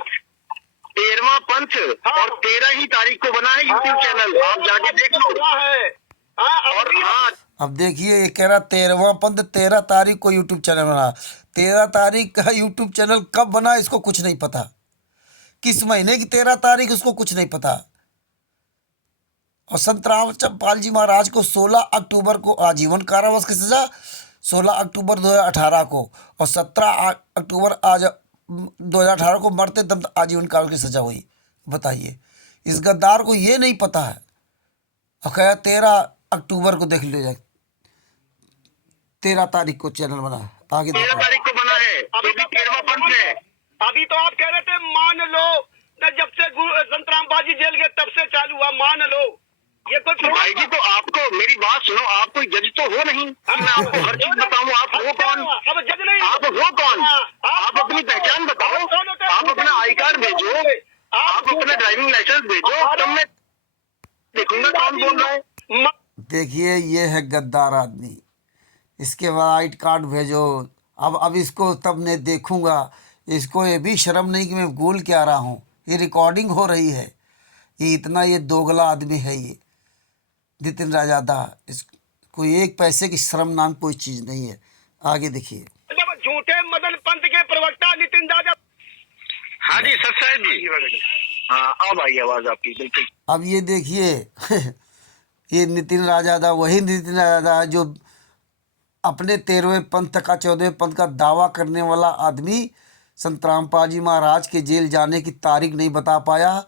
13वां पंथ और 13 ही तारीख को बना है YouTube चैनल, आप जाके देख लो। है और हाँ, अब देखिए, ये कह रहा 13वां पंथ 13 तारीख को यूट्यूब चैनल बना। 13 तारीख का यूट्यूब चैनल कब बना इसको कुछ नहीं पता। किस महीने की 13 तारीख उसको कुछ नहीं पता। और संत रामपाल जी महाराज को 16 अक्टूबर को आजीवन कारावास की सजा, 16 अक्टूबर 2018 को, और 17 अक्टूबर आज 2018 को मरते दम आजीवन कारावास की सजा हुई। बताइए, इस गद्दार को ये नहीं पता है। और कहा 13 अक्टूबर को देख लीजिए, 13 तारीख को चैनल बना। आगे 13 तारीख को बना है, अभी तो 13वां पंथ है। अभी तो आप कह रहे थे मान लो, तो जब से संत रामपाल जी जेल गए तब से चालू हुआ, मान लो। ये कोई भाई जी, तो आपको मेरी बात सुनो, आप कोई जज तो हो नहीं, मैं आपको हर चीज बताऊं। आप हो कौन? अब जज नहीं, आप हो कौन? आप अपनी पहचान बताओ, आप अपना आई कार्ड भेजो, आप अपना ड्राइविंग लाइसेंस भेजो, तब मैं देखूंगा कौन बोल रहा है। देखिए, ये है गद्दार आदमी। इसके बाद आई कार्ड भेजो। अब इसको तब मैं देखूंगा। इसको ये भी शर्म नहीं कि मैं बोल के आ रहा हूँ, ये रिकॉर्डिंग हो रही है। ये इतना ये दोगला आदमी है ये नितिन राजादा। इसको एक पैसे की शर्म नाम कोई चीज़ नहीं है। आगे देखिए। झूठे मदन पंथ के प्रवक्ता नितिन राजा। हाँ जी सच साहब जी। हाँ, अब आई आवाज आपकी, बिल्कुल। अब ये देखिए ये नितिन राजादा वही नितिन राजादा है जो अपने 13वें पंथ का 14वें पंथ का दावा करने वाला आदमी संत रामपाल जी महाराज के जेल जाने की तारीख नहीं बता पाया।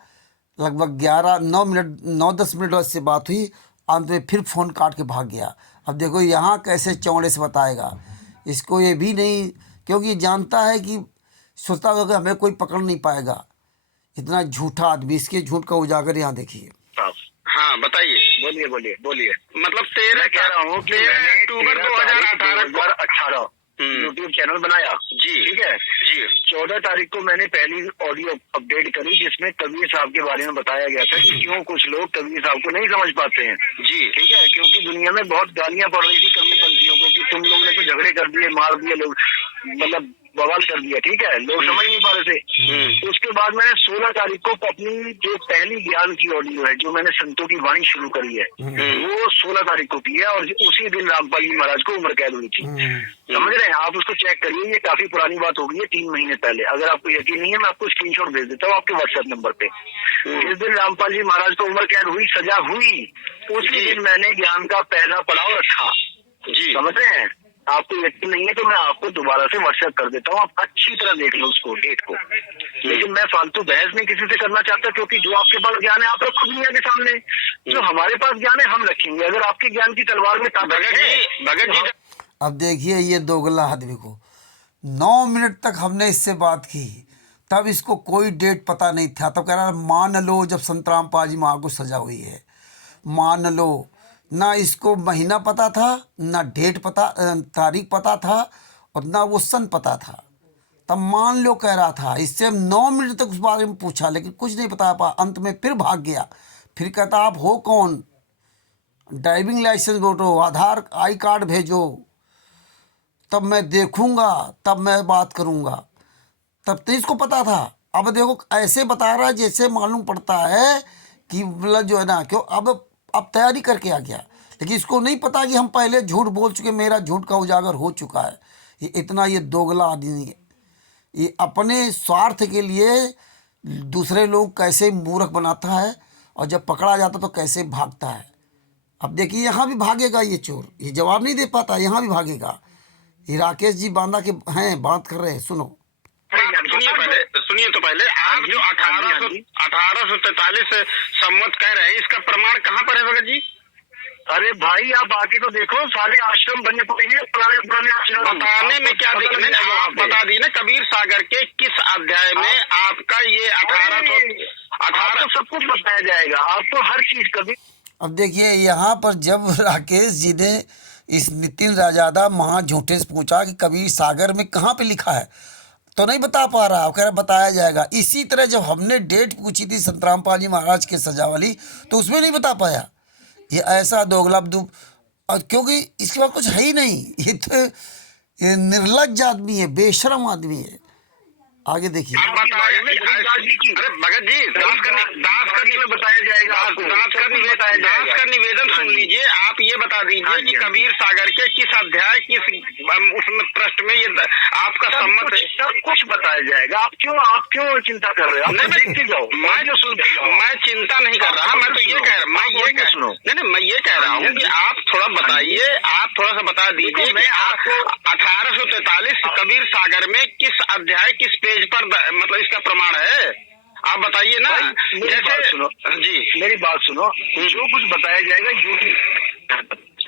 लगभग 9-10 मिनट से बात हुई, अंत में फिर फ़ोन काट के भाग गया। अब देखो यहाँ कैसे चौड़े से बताएगा। इसको ये भी नहीं, क्योंकि ये जानता है कि सोचता होगा कि हमें कोई पकड़ नहीं पाएगा। इतना झूठा आदमी, इसके झूठ का उजागर यहाँ देखिए। हाँ बताइए, बोलिए। मतलब 13 कह रहा हूँ, 13 अक्टूबर 2018 यूट्यूब चैनल बनाया जी, ठीक है जी। 14 तारीख को मैंने पहली ऑडियो अपडेट करी, जिसमें कबीर साहब के बारे में बताया गया था कि क्यों कुछ लोग कबीर साहब को नहीं समझ पाते हैं जी, ठीक है। क्योंकि दुनिया में बहुत गालियां पड़ रही थी कबीर पंथियों को कि तुम लोग ने तो झगड़े कर दिए, मार दिए लोग, मतलब बवाल कर दिया, ठीक है। लोग समझ नहीं पा रहे थे। उसके बाद मैंने 16 तारीख को अपनी जो पहली ज्ञान की ऑडियो है, जो मैंने संतों की वाणी शुरू करी है, वो 16 तारीख को की है। और उसी दिन रामपाल जी महाराज को उम्र कैद हुई थी। समझ रहे हैं आप? उसको चेक करिए, ये काफी पुरानी बात हो गई है, 3 महीने पहले। अगर आपको यकीन नहीं है, मैं आपको स्क्रीनशॉट भेज देता हूँ आपके व्हाट्सएप नंबर पे। जिस दिन रामपाल जी महाराज को उम्र कैद हुई, सजा हुई, उसी दिन मैंने ज्ञान का पहला पड़ाव रखा जी। समझ रहे हैं? आपको यकीन नहीं है तो मैं आपको दोबारा से व्हाट्सएप कर देता हूँ, आप अच्छी तरह देख लो उसको, डेट को। लेकिन मैं फालतू बहस नहीं किसी से करना चाहता, क्योंकि जो आपके पास ज्ञान है आप रखो दुनिया के सामने, जो हमारे पास ज्ञान है हम रखेंगे। अगर आपके ज्ञान की तलवार में भगत जी। अब देखिए ये दोगला आदमी को 9 मिनट तक हमने इससे बात की, तब इसको कोई डेट पता नहीं था। तब कह रहा मान लो जब संत रामपाल जी महाराज को सजा हुई है, मान लो। ना इसको महीना पता था, ना डेट पता, तारीख पता था, और ना वो सन पता था। तब मान लो कह रहा था। इससे 9 मिनट तक उस बारे में पूछा, लेकिन कुछ नहीं बता पाया। अंत में फिर भाग गया। फिर कहता आप हो कौन, ड्राइविंग लाइसेंस भेजो, आधार आई कार्ड भेजो, तब मैं देखूंगा, तब मैं बात करूंगा। तब तो इसको पता था। अब देखो ऐसे बता रहा है जैसे मालूम पड़ता है कि मतलब जो है ना, क्यों अब तैयारी करके आ गया। लेकिन इसको नहीं पता कि हम पहले झूठ बोल चुके, मेरा झूठ का उजागर हो चुका है। ये इतना ये दोगला आदमी है। ये अपने स्वार्थ के लिए दूसरे लोग कैसे मूर्ख बनाता है, और जब पकड़ा जाता तो कैसे भागता है। अब देखिए यहाँ भी भागेगा ये चोर, ये जवाब नहीं दे पाता, यहाँ भी भागेगा। ये राकेश जी बांदा के हैं, बात कर रहे हैं, सुनो। सुनिए तो पहले आप जो 1843 सम्मत कह रहे हैं, इसका प्रमाण कहाँ पर है भगत जी? अरे भाई आप आके तो देखो, सारे आश्रम बनने पड़ेंगे, पुराने आश्रम। बताने में क्या दिक्कत है, आप बता दी ना कबीर सागर के किस अध्याय में आपका ये आपको सब कुछ बताया जाएगा, आपको हर चीज कभी। अब देखिए यहाँ पर जब राकेश जी ने इस नितिन राजादा महा झूठे से पूछा कि कबीर सागर में कहाँ पे लिखा है, तो नहीं बता पा रहा, कह रहा बताया जाएगा। इसी तरह जब हमने डेट पूछी थी संत रामपाल जी महाराज के सजा वाली, तो उसमें नहीं बता पाया। ये ऐसा दोगला और क्योंकि इसके बाद कुछ है ही नहीं, ये निर्लज्ज आदमी है, बेशरम आदमी है। आगे देखिए। अरे भगत जी, दास करने में बताया जाएगा, दास का निवेदन सुन लीजिए। आप ये बता दीजिए कि कबीर सागर के किस अध्याय, किस उसमें पृष्ठ में ये आपका सम्मत है? सब कुछ बताया जाएगा। आप क्यों चिंता कर रहे हो? देखते जाओ। मैं चिंता नहीं कर रहा, मैं तो ये कह रहा, मैं ये कह रहा हूँ कि आप थोड़ा बताइए, आप थोड़ा सा बता दीजिए कि आपको 1843 कबीर सागर में किस अध्याय, किस पेज पर मतलब इसका प्रमाण है, आप बताइए ना। जैसे जी मेरी बात सुनो, जो कुछ बताया जाएगा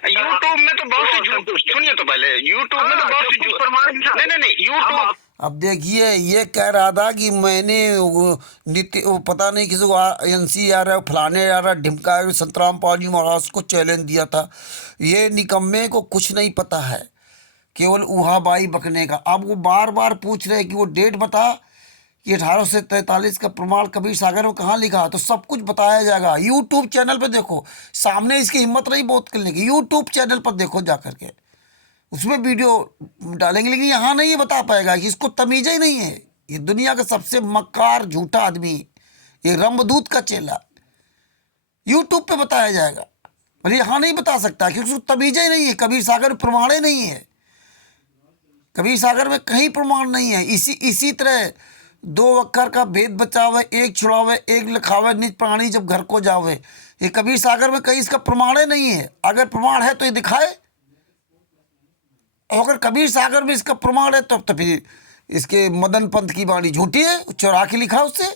यूट्यूब में तो बहुत सी झूठ, सुनिए तो पहले, यूट्यूब में तो बहुत सी झूठ प्रमाण नहीं यूट्यूब। अब देखिए ये कह रहा था कि मैंने वो पता नहीं किसी को एनसी आ रहा है, फलाने आ रहा है, ढिमका संत रामपाल जी महाराज को चैलेंज दिया था। ये निकम्मे को कुछ नहीं पता है, केवल उहाबाई बकने का। अब वो बार बार पूछ रहे हैं कि वो डेट बता कि 1843 का प्रमाण कबीर सागर में कहाँ लिखा, तो सब कुछ बताया जाएगा। यूट्यूब चैनल पर देखो, सामने इसकी हिम्मत रही बहुत करने की, यूट्यूब चैनल पर देखो जा करके, उसमें वीडियो डालेंगे। लेकिन यहाँ नहीं बता पाएगा कि इसको तमीज़ ही नहीं है। ये दुनिया का सबसे मक्कार झूठा आदमी, ये रंबदूत का चेला, यूट्यूब पे बताया जाएगा, पर यहाँ नहीं बता सकता क्योंकि उसको तमीज़ ही नहीं है। कबीर सागर में प्रमाण ही नहीं है, कबीर सागर में कहीं प्रमाण नहीं है। इसी तरह 2 अक्षर का भेद बचावे, एक छुड़ावे, एक लिखावे, निज प्राणी जब घर को जावे। ये कबीर सागर में कहीं इसका प्रमाण ही नहीं है। अगर प्रमाण है तो ये दिखाए, और अगर कबीर सागर में इसका प्रमाण है तो फिर इसके मदन पंथ की वाणी झूठी है, चुरा के लिखा उससे।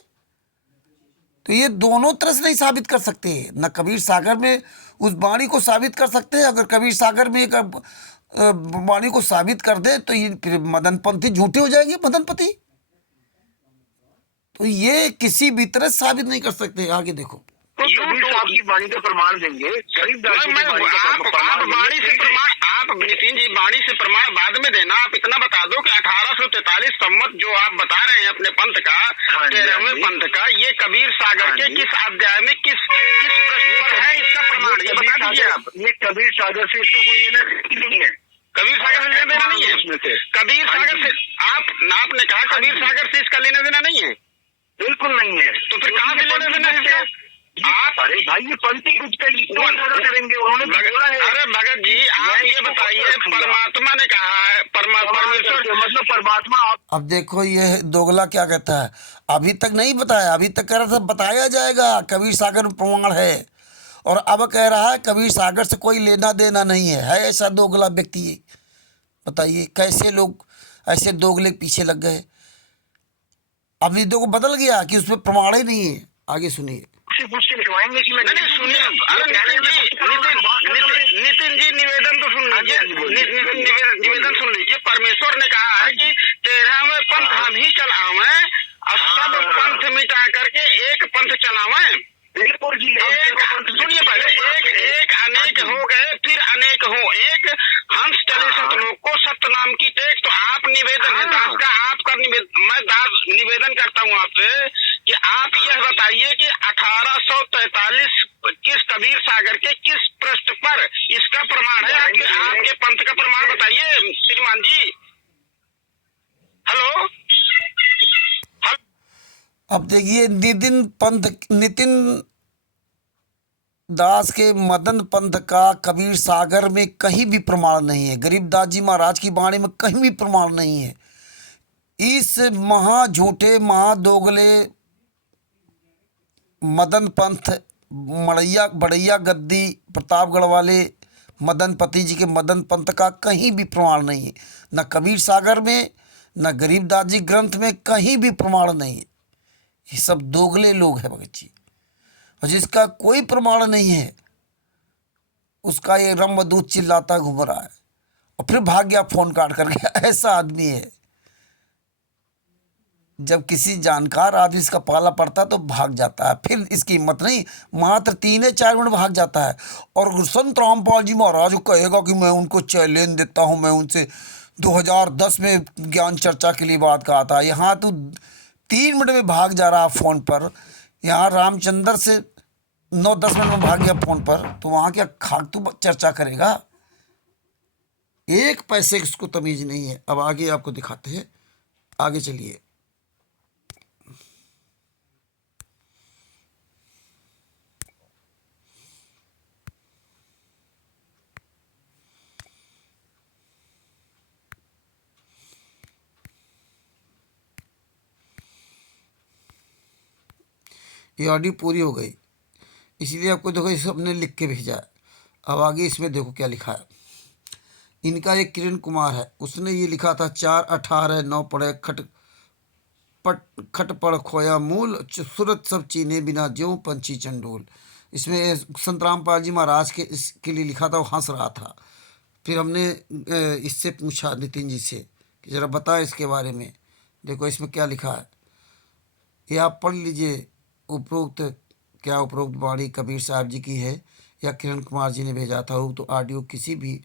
तो ये दोनों तरह से नहीं साबित कर सकते, न कबीर सागर में उस वाणी को साबित कर सकते हैं। अगर कबीर सागर में एक वाणी को साबित कर दे तो ये फिर मदन पंथी झूठे हो जाएंगे, मदनपति। तो ये किसी भी तरह साबित नहीं कर सकते। आगे देखो, तो कबीर साहब की वाणी का प्रमाण देंगे, आप नितिन जी वाणी से प्रमाण बाद में देना। आप इतना बता दो कि 1843 सम्मत जो आप बता रहे हैं अपने पंथ का, 13वें पंथ का, ये कबीर सागर के किस अध्याय में किस प्रश्न पर है, इसका प्रमाण ये बता दीजिए आप। ये कबीर सागर से इसका कोई लेना नहीं है, कबीर सागर से लेना देना नहीं है उसमें से। कबीर सागर से आपने कहा कबीर सागर से इसका लेना देना नहीं है, बिल्कुल नहीं है। तो फिर कहाँ से लेना देना है आप? अरे भाई ये पंथी कुछ करेंगे उन्होंने बोला है। अरे भगत जी आप ये बताइए, परमात्मा ने कहा है, परमेश्वर मतलब परमात्मा। अब देखो ये दोगला क्या कहता है, अभी तक नहीं बताया, अभी तक कह रहा था बताया जाएगा, कबीर सागर में प्रमाण है, और अब कह रहा है कबीर सागर से कोई लेना देना नहीं है ऐसा दोगला व्यक्ति। बताइए कैसे लोग ऐसे दोगले पीछे लग गए। अब ये को बदल गया कि उसमें प्रमाण ही नहीं है। आगे सुनिए। पूछ के लिखवाएंगे कि नहीं सुनिए। नितिन जी निवेदन तो सुन लीजिए, निवेदन सुन लीजिए। परमेश्वर ने कहा है कि 13वें पंथ हम ही चलावे और सब पंथ मिटा करके एक पंथ चलावे। सुनिए पहले, एक अनेक हो गए फिर अनेक हो, एक हंस चले सतलोक को सत्य नाम की टेक। तो आप निवेदन है दास का, आपका निवेदन, मैं दास निवेदन करता हूँ आपसे कि आप यह बताइए कि 1843 किस कबीर सागर के किस पृष्ठ पर इसका प्रमाण है, आपके पंथ का प्रमाण बताइए श्रीमान जी। हेलो। अब देखिए नितिन दास के मदन पंथ का कबीर सागर में कहीं भी प्रमाण नहीं है, गरीबदास जी महाराज की वाणी में कहीं भी प्रमाण नहीं है। इस महा झूठे महादोगले मदन पंथ बड़ैया गद्दी प्रतापगढ़ वाले मदनपति जी के मदन पंथ का कहीं भी प्रमाण नहीं है, न कबीर सागर में न गरीबदास जी ग्रंथ में कहीं भी प्रमाण नहीं है। ये सब दोगले लोग हैं भगत जी, और जिसका कोई प्रमाण नहीं है उसका ये रमदूत चिल्लाता घूम रहा है और फिर भाग गया फोन काट करके। ऐसा आदमी है जब किसी जानकार आदमी इसका पाला पड़ता है तो भाग जाता है, फिर इसकी हिम्मत नहीं, मात्र 3-4 मिनट भाग जाता है। और संत रामपाल जी महाराज कहेगा कि मैं उनको चैलेंज देता हूँ, मैं उनसे 2010 में ज्ञान चर्चा के लिए बात कहा था, यहाँ तो 3 मिनट में भाग जा रहा फ़ोन पर। यहाँ रामचंद्र से 9-10 मिनट में भाग गया फ़ोन पर, तो वहाँ क्या खाक तो चर्चा करेगा? एक पैसे की उसको तमीज़ नहीं है। अब आगे आपको दिखाते हैं, आगे चलिए। ये ऑडियो पूरी हो गई, इसलिए आपको देखो इसे हमने लिख के भेजा है। अब आगे इसमें देखो क्या लिखा है। इनका एक किरण कुमार है, उसने ये लिखा था 4/18 पढ़े खट पड़ खोया मूल, सूरत सब चीने बिना ज्यों पंछी चंडोल। इसमें संत रामपाल जी महाराज के इसके लिए लिखा था, वो हंस रहा था। फिर हमने इससे पूछा नितिन जी से कि ज़रा बताएं इसके बारे में। देखो इसमें क्या लिखा है, ये आप पढ़ लीजिए। उपरोक्त क्या उपरोक्त वाणी कबीर साहब जी की है या किरण कुमार जी ने भेजा था? तो ऑडियो किसी भी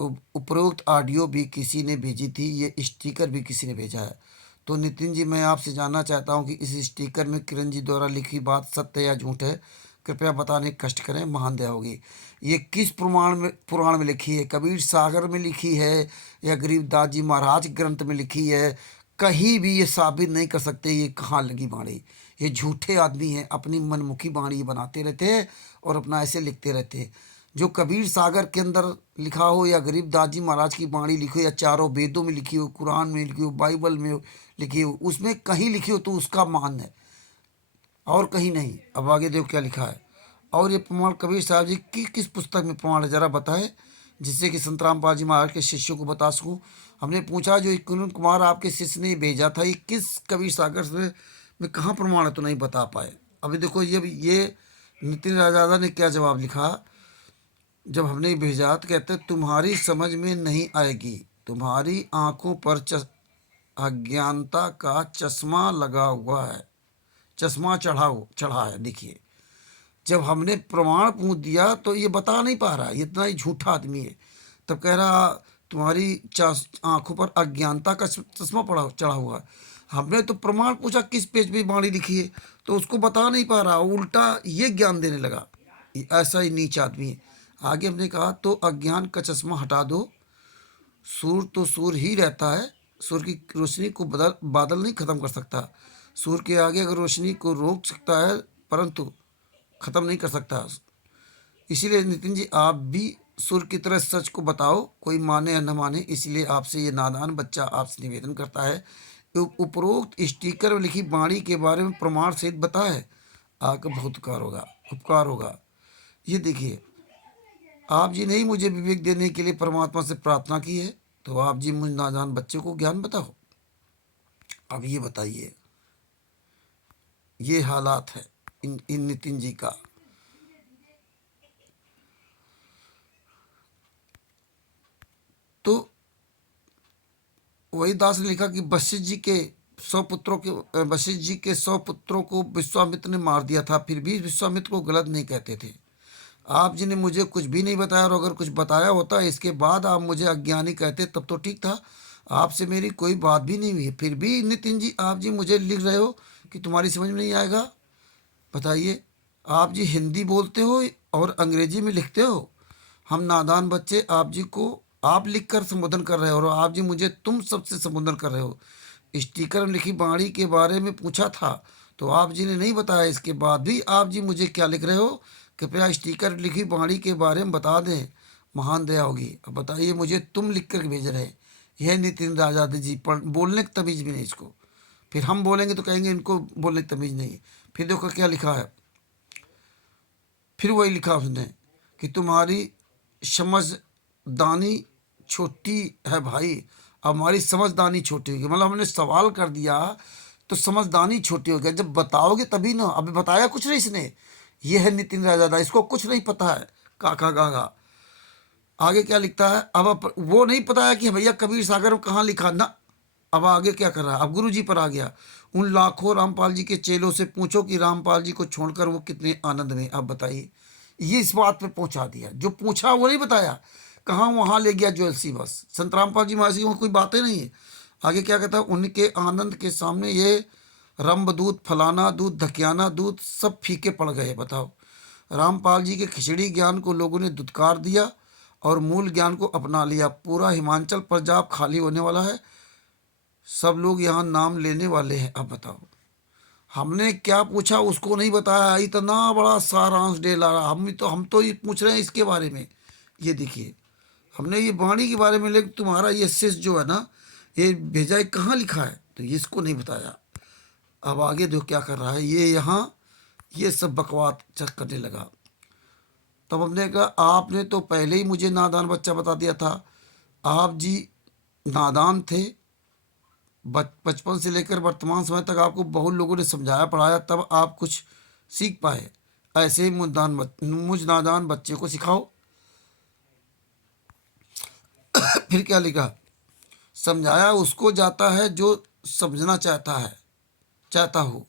उपरोक्त ऑडियो भी किसी ने भेजी थी, ये स्टिकर भी किसी ने भेजा है। तो नितिन जी, मैं आपसे जानना चाहता हूं कि इस स्टिकर में किरण जी द्वारा लिखी बात सत्य या झूठ है, कृपया बताने का कष्ट करें, महान दया होगी। ये किस पुराण में लिखी है? कबीर सागर में लिखी है या गरीबदास जी महाराज ग्रंथ में लिखी है? कहीं भी ये साबित नहीं कर सकते ये कहाँ लगी बाणी। ये झूठे आदमी हैं, अपनी मनमुखी बाणी बनाते रहते हैं और अपना ऐसे लिखते रहते हैं। जो कबीर सागर के अंदर लिखा हो या गरीबदास जी महाराज की बाणी लिखी हो या चारों वेदों में लिखी हो, कुरान में लिखी हो, बाइबल में लिखी हो, उसमें कहीं लिखी हो तो उसका मान है और कहीं नहीं। अब आगे देखो क्या लिखा है। और ये प्रमाण कबीर साहब जी की किस पुस्तक में प्रमाण है, जरा बताएं, जिससे कि संत रामपाल जी महाराज के शिष्यों को बता सकूँ। हमने पूछा जो किरण कुमार आपके शिष्य ने भेजा था, ये किस कबीर सागर से में कहाँ प्रमाण है, तो नहीं बता पाए। अभी देखो ये नितिन राजा ने क्या जवाब लिखा जब हमने भेजा, तो कहते तुम्हारी समझ में नहीं आएगी, तुम्हारी आंखों पर अज्ञानता का चश्मा लगा हुआ है, चश्मा चढ़ा है। देखिए, जब हमने प्रमाण पूछ दिया तो ये बता नहीं पा रहा, इतना ही झूठा आदमी है। तब कह रहा तुम्हारी आंखों पर अज्ञानता का चश्मा चढ़ा हुआ है। हमने तो प्रमाण पूछा किस पेज पे बाणी लिखी है, तो उसको बता नहीं पा रहा, उल्टा ये ज्ञान देने लगा। ऐसा ही नीच आदमी है। आगे हमने कहा तो अज्ञान का चश्मा हटा दो, सूर्य तो सूर्य ही रहता है, सूर्य की रोशनी को बादल नहीं खत्म कर सकता। सूर्य के आगे अगर रोशनी को रोक सकता है परंतु ख़त्म नहीं कर सकता। इसीलिए नितिन जी, आप भी सूर्य की तरह सच को बताओ, कोई माने या न माने। इसलिए आपसे ये नादान बच्चा आपसे निवेदन करता है, उपरोक्त स्टिकर में लिखी बाणी के बारे में प्रमाण सहित बताए, आपका बहुत उपकार होगा। ये देखिए, आप जी ने ही मुझे विवेक देने के लिए परमात्मा से प्रार्थना की है, तो आप जी मुझ नादान बच्चे को ज्ञान बताओ। अब ये बताइए, ये हालात है इन नितिन जी का। तो वही दास ने लिखा कि वशिष्ठ जी के 100 पुत्रों को विश्वामित्र ने मार दिया था, फिर भी विश्वामित्र को गलत नहीं कहते थे। आप जी ने मुझे कुछ भी नहीं बताया, और अगर कुछ बताया होता इसके बाद आप मुझे अज्ञानी कहते तब तो ठीक था। आपसे मेरी कोई बात भी नहीं हुई, फिर भी नितिन जी आप जी मुझे लिख रहे हो कि तुम्हारी समझ में नहीं आएगा। बताइए, आप जी हिंदी बोलते हो और अंग्रेजी में लिखते हो। हम नादान बच्चे आप जी को आप लिखकर संबोधन कर रहे हो और आप जी मुझे तुम सबसे संबोधन कर रहे हो। स्टिकर में लिखी बाणी के बारे में पूछा था तो आप जी ने नहीं बताया, इसके बाद भी आप जी मुझे क्या लिख रहे हो? कृपया स्टिकर लिखी बाणी के बारे में बता दें, महान दया होगी। अब बताइए, मुझे तुम लिख कर भेज रहे हैं। यह नितिन राजा जी बोलने की तमीज़ भी नहीं इसको। फिर हम बोलेंगे तो कहेंगे इनको बोलने की तमीज़ नहीं। फिर देखो क्या लिखा है, फिर वही लिखा उसने कि तुम्हारी समझदानी छोटी है भाई, हमारी समझदानी छोटी होगी। मतलब हमने सवाल कर दिया तो समझदानी छोटी हो गई, जब बताओगे तभी ना। अभी बताया कुछ नहीं इसने। ये है नितिन राजा, इसको कुछ नहीं पता है, काका गागा। आगे क्या लिखता है, अब वो नहीं पता है कि भैया कबीर सागर में कहाँ लिखा ना, अब आगे क्या कर रहा है, अब गुरु जी पर आ गया। उन लाखों रामपाल जी के चेलों से पूछो कि रामपाल जी को छोड़कर वो कितने आनंद में। अब बताइए, ये इस बात पे पहुंचा दिया। जो पूछा वो नहीं बताया, कहाँ वहाँ ले गया ज्वेलसी। बस संत रामपाल जी महाराज की कोई बातें नहीं है। आगे क्या कहता है, उनके आनंद के सामने ये रंभ दूध, फलाना दूध, धकियाना दूध सब फीके पड़ गए। बताओ, रामपाल जी के खिचड़ी ज्ञान को लोगों ने दुत्कार दिया और मूल ज्ञान को अपना लिया। पूरा हिमाचल पंजाब खाली होने वाला है, सब लोग यहाँ नाम लेने वाले हैं। अब बताओ, हमने क्या पूछा उसको नहीं बताया, इतना बड़ा सारांश दे ला रहा। हम तो ये पूछ रहे हैं इसके बारे में। ये देखिए, हमने ये वाणी के बारे में, लेकिन तुम्हारा ये शिष्य जो है ना, ये भेजा है, कहाँ लिखा है, तो ये इसको नहीं बताया। अब आगे जो क्या कर रहा है, ये यहाँ ये सब बकवास चक करने लगा। तब हमने कहा, आपने तो पहले ही मुझे नादान बच्चा बता दिया था। आप जी नादान थे, बचपन से लेकर वर्तमान समय तक आपको बहुत लोगों ने समझाया पढ़ाया, तब आप कुछ सीख पाए। ऐसे ही मुझ नादान बच्चे को सिखाओ। फिर क्या लिखा, समझाया उसको जाता है जो समझना चाहता हो।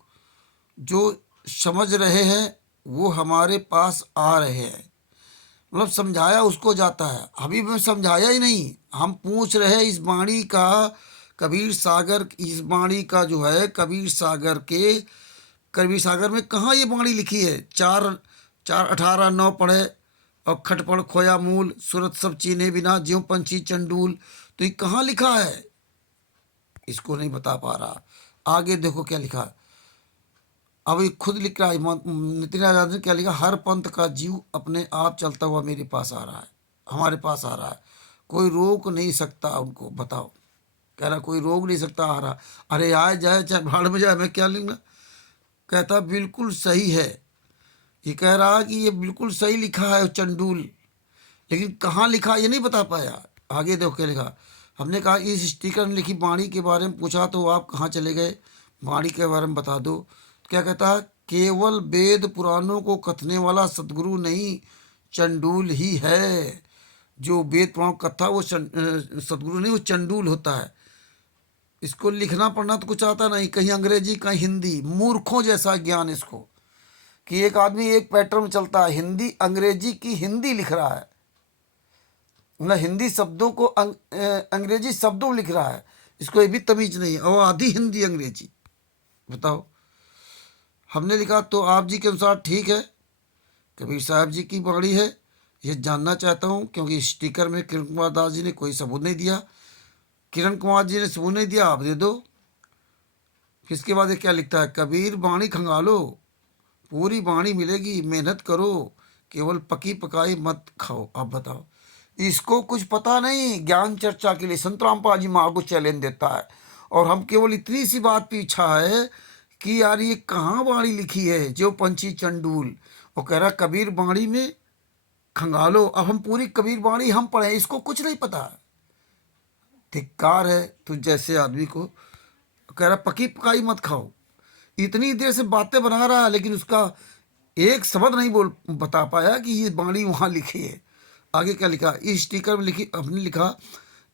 जो समझ रहे हैं वो हमारे पास आ रहे हैं। मतलब समझाया उसको जाता है। अभी मैं समझाया ही नहीं, हम पूछ रहे हैं इस वाणी का, कबीर सागर, इस वाणी का जो है कबीर सागर में कहाँ ये वाणी लिखी है। 4:18-9 पढ़े और खटपड़ खोया मूल, सूरत सब चीने बिना ज्यों पंछी चंडूल। तो ये कहाँ लिखा है, इसको नहीं बता पा रहा। आगे देखो क्या लिखा, अब ये खुद लिख रहा है नितिन आजाद ने। क्या लिखा, हर पंथ का जीव अपने आप चलता हुआ मेरे पास आ रहा है, हमारे पास आ रहा है, कोई रोक नहीं सकता उनको। बताओ, कह रहा कोई रोक नहीं सकता, आ रहा। अरे आए जाए चाहे भाड़ में जाए, मैं क्या लिखना। कहता बिल्कुल सही है। ये कह रहा कि ये बिल्कुल सही लिखा है चंडूल, लेकिन कहाँ लिखा ये नहीं बता पाया। आगे देखो क्या लिखा, हमने कहा इस स्टिकर में लिखी वाणी के बारे में पूछा तो आप कहाँ चले गए, वाणी के बारे में बता दो। क्या कहता है, केवल वेद पुराणों को कथने वाला सदगुरु नहीं, चंडूल ही है। जो वेद पुराण कथा वो सदगुरु नहीं, वो चंडूल होता है। इसको लिखना पढ़ना तो कुछ आता नहीं, कहीं अंग्रेजी कहीं हिंदी, मूर्खों जैसा ज्ञान इसको, कि एक आदमी एक पैटर्न में चलता है, हिंदी अंग्रेजी की हिंदी लिख रहा है, मतलब हिंदी शब्दों को अंग्रेजी शब्दों में लिख रहा है। इसको ये भी तमीज नहीं है, और आधी हिंदी अंग्रेजी। बताओ, हमने लिखा तो आप जी के अनुसार ठीक है, कबीर साहब जी की वाणी है, ये जानना चाहता हूँ, क्योंकि स्टिकर में किरण कुमार दास जी ने कोई सबूत नहीं दिया। किरण कुमार जी ने सबूत नहीं दिया, आप दे दो। इसके बाद ये क्या लिखता है, कबीर वाणी खंगालो, पूरी वाणी मिलेगी, मेहनत करो, केवल पकी पकाई मत खाओ। अब बताओ, इसको कुछ पता नहीं। ज्ञान चर्चा के लिए संत रामपाल जी माँ को चैलेंज देता है, और हम केवल इतनी सी बात पीछा है कि यार ये कहाँ वाणी लिखी है, जो पंछी चंडूल। और कह रहा कबीर वाणी में खंगालो। अब हम पूरी कबीर वाणी हम पढ़े, इसको कुछ नहीं पता। धिक्कार है तू जैसे आदमी को। कह रहा पकी पकाई मत खाओ, इतनी देर से बातें बना रहा है, लेकिन उसका एक शब्द नहीं बता पाया कि ये वाणी वहाँ लिखी है। आगे क्या लिखा, इस स्टिकर में लिखी, हमने लिखा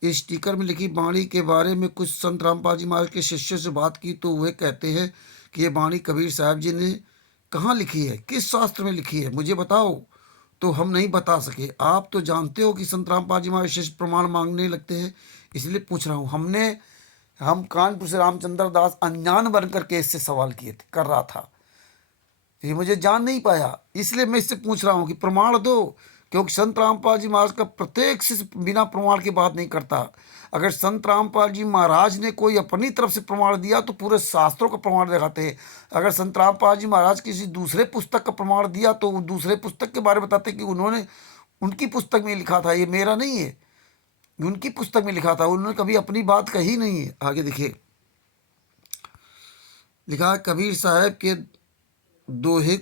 इस स्टिकर में लिखी वाणी के बारे में कुछ संत रामपाल जी महाराज के शिष्य से बात की तो वे कहते हैं कि ये वाणी कबीर साहब जी ने कहाँ लिखी है, किस शास्त्र में लिखी है, मुझे बताओ। तो हम नहीं बता सके। आप तो जानते हो कि संत रामपाल जी महाराज शिष्य प्रमाण मांगने लगते हैं, इसलिए पूछ रहा हूँ। हम कानपुर से रामचंद्र दास अनजान बन करके इससे सवाल कर रहा था, ये मुझे जान नहीं पाया, इसलिए मैं इससे पूछ रहा हूँ कि प्रमाण दो। क्योंकि संत रामपाल जी महाराज का प्रत्येक शिष्य बिना प्रमाण की बात नहीं करता। अगर संत रामपाल जी महाराज ने कोई अपनी तरफ से प्रमाण दिया तो पूरे शास्त्रों का प्रमाण दिखाते हैं। अगर संत रामपाल जी महाराज किसी दूसरे पुस्तक का प्रमाण दिया तो वो दूसरे पुस्तक के बारे में बताते कि उन्होंने उनकी पुस्तक में लिखा था, ये मेरा नहीं है, उनकी पुस्तक में लिखा था, उन्होंने कभी अपनी बात कही नहीं है। आगे देखिए, लिखा है कबीर साहब के दोहे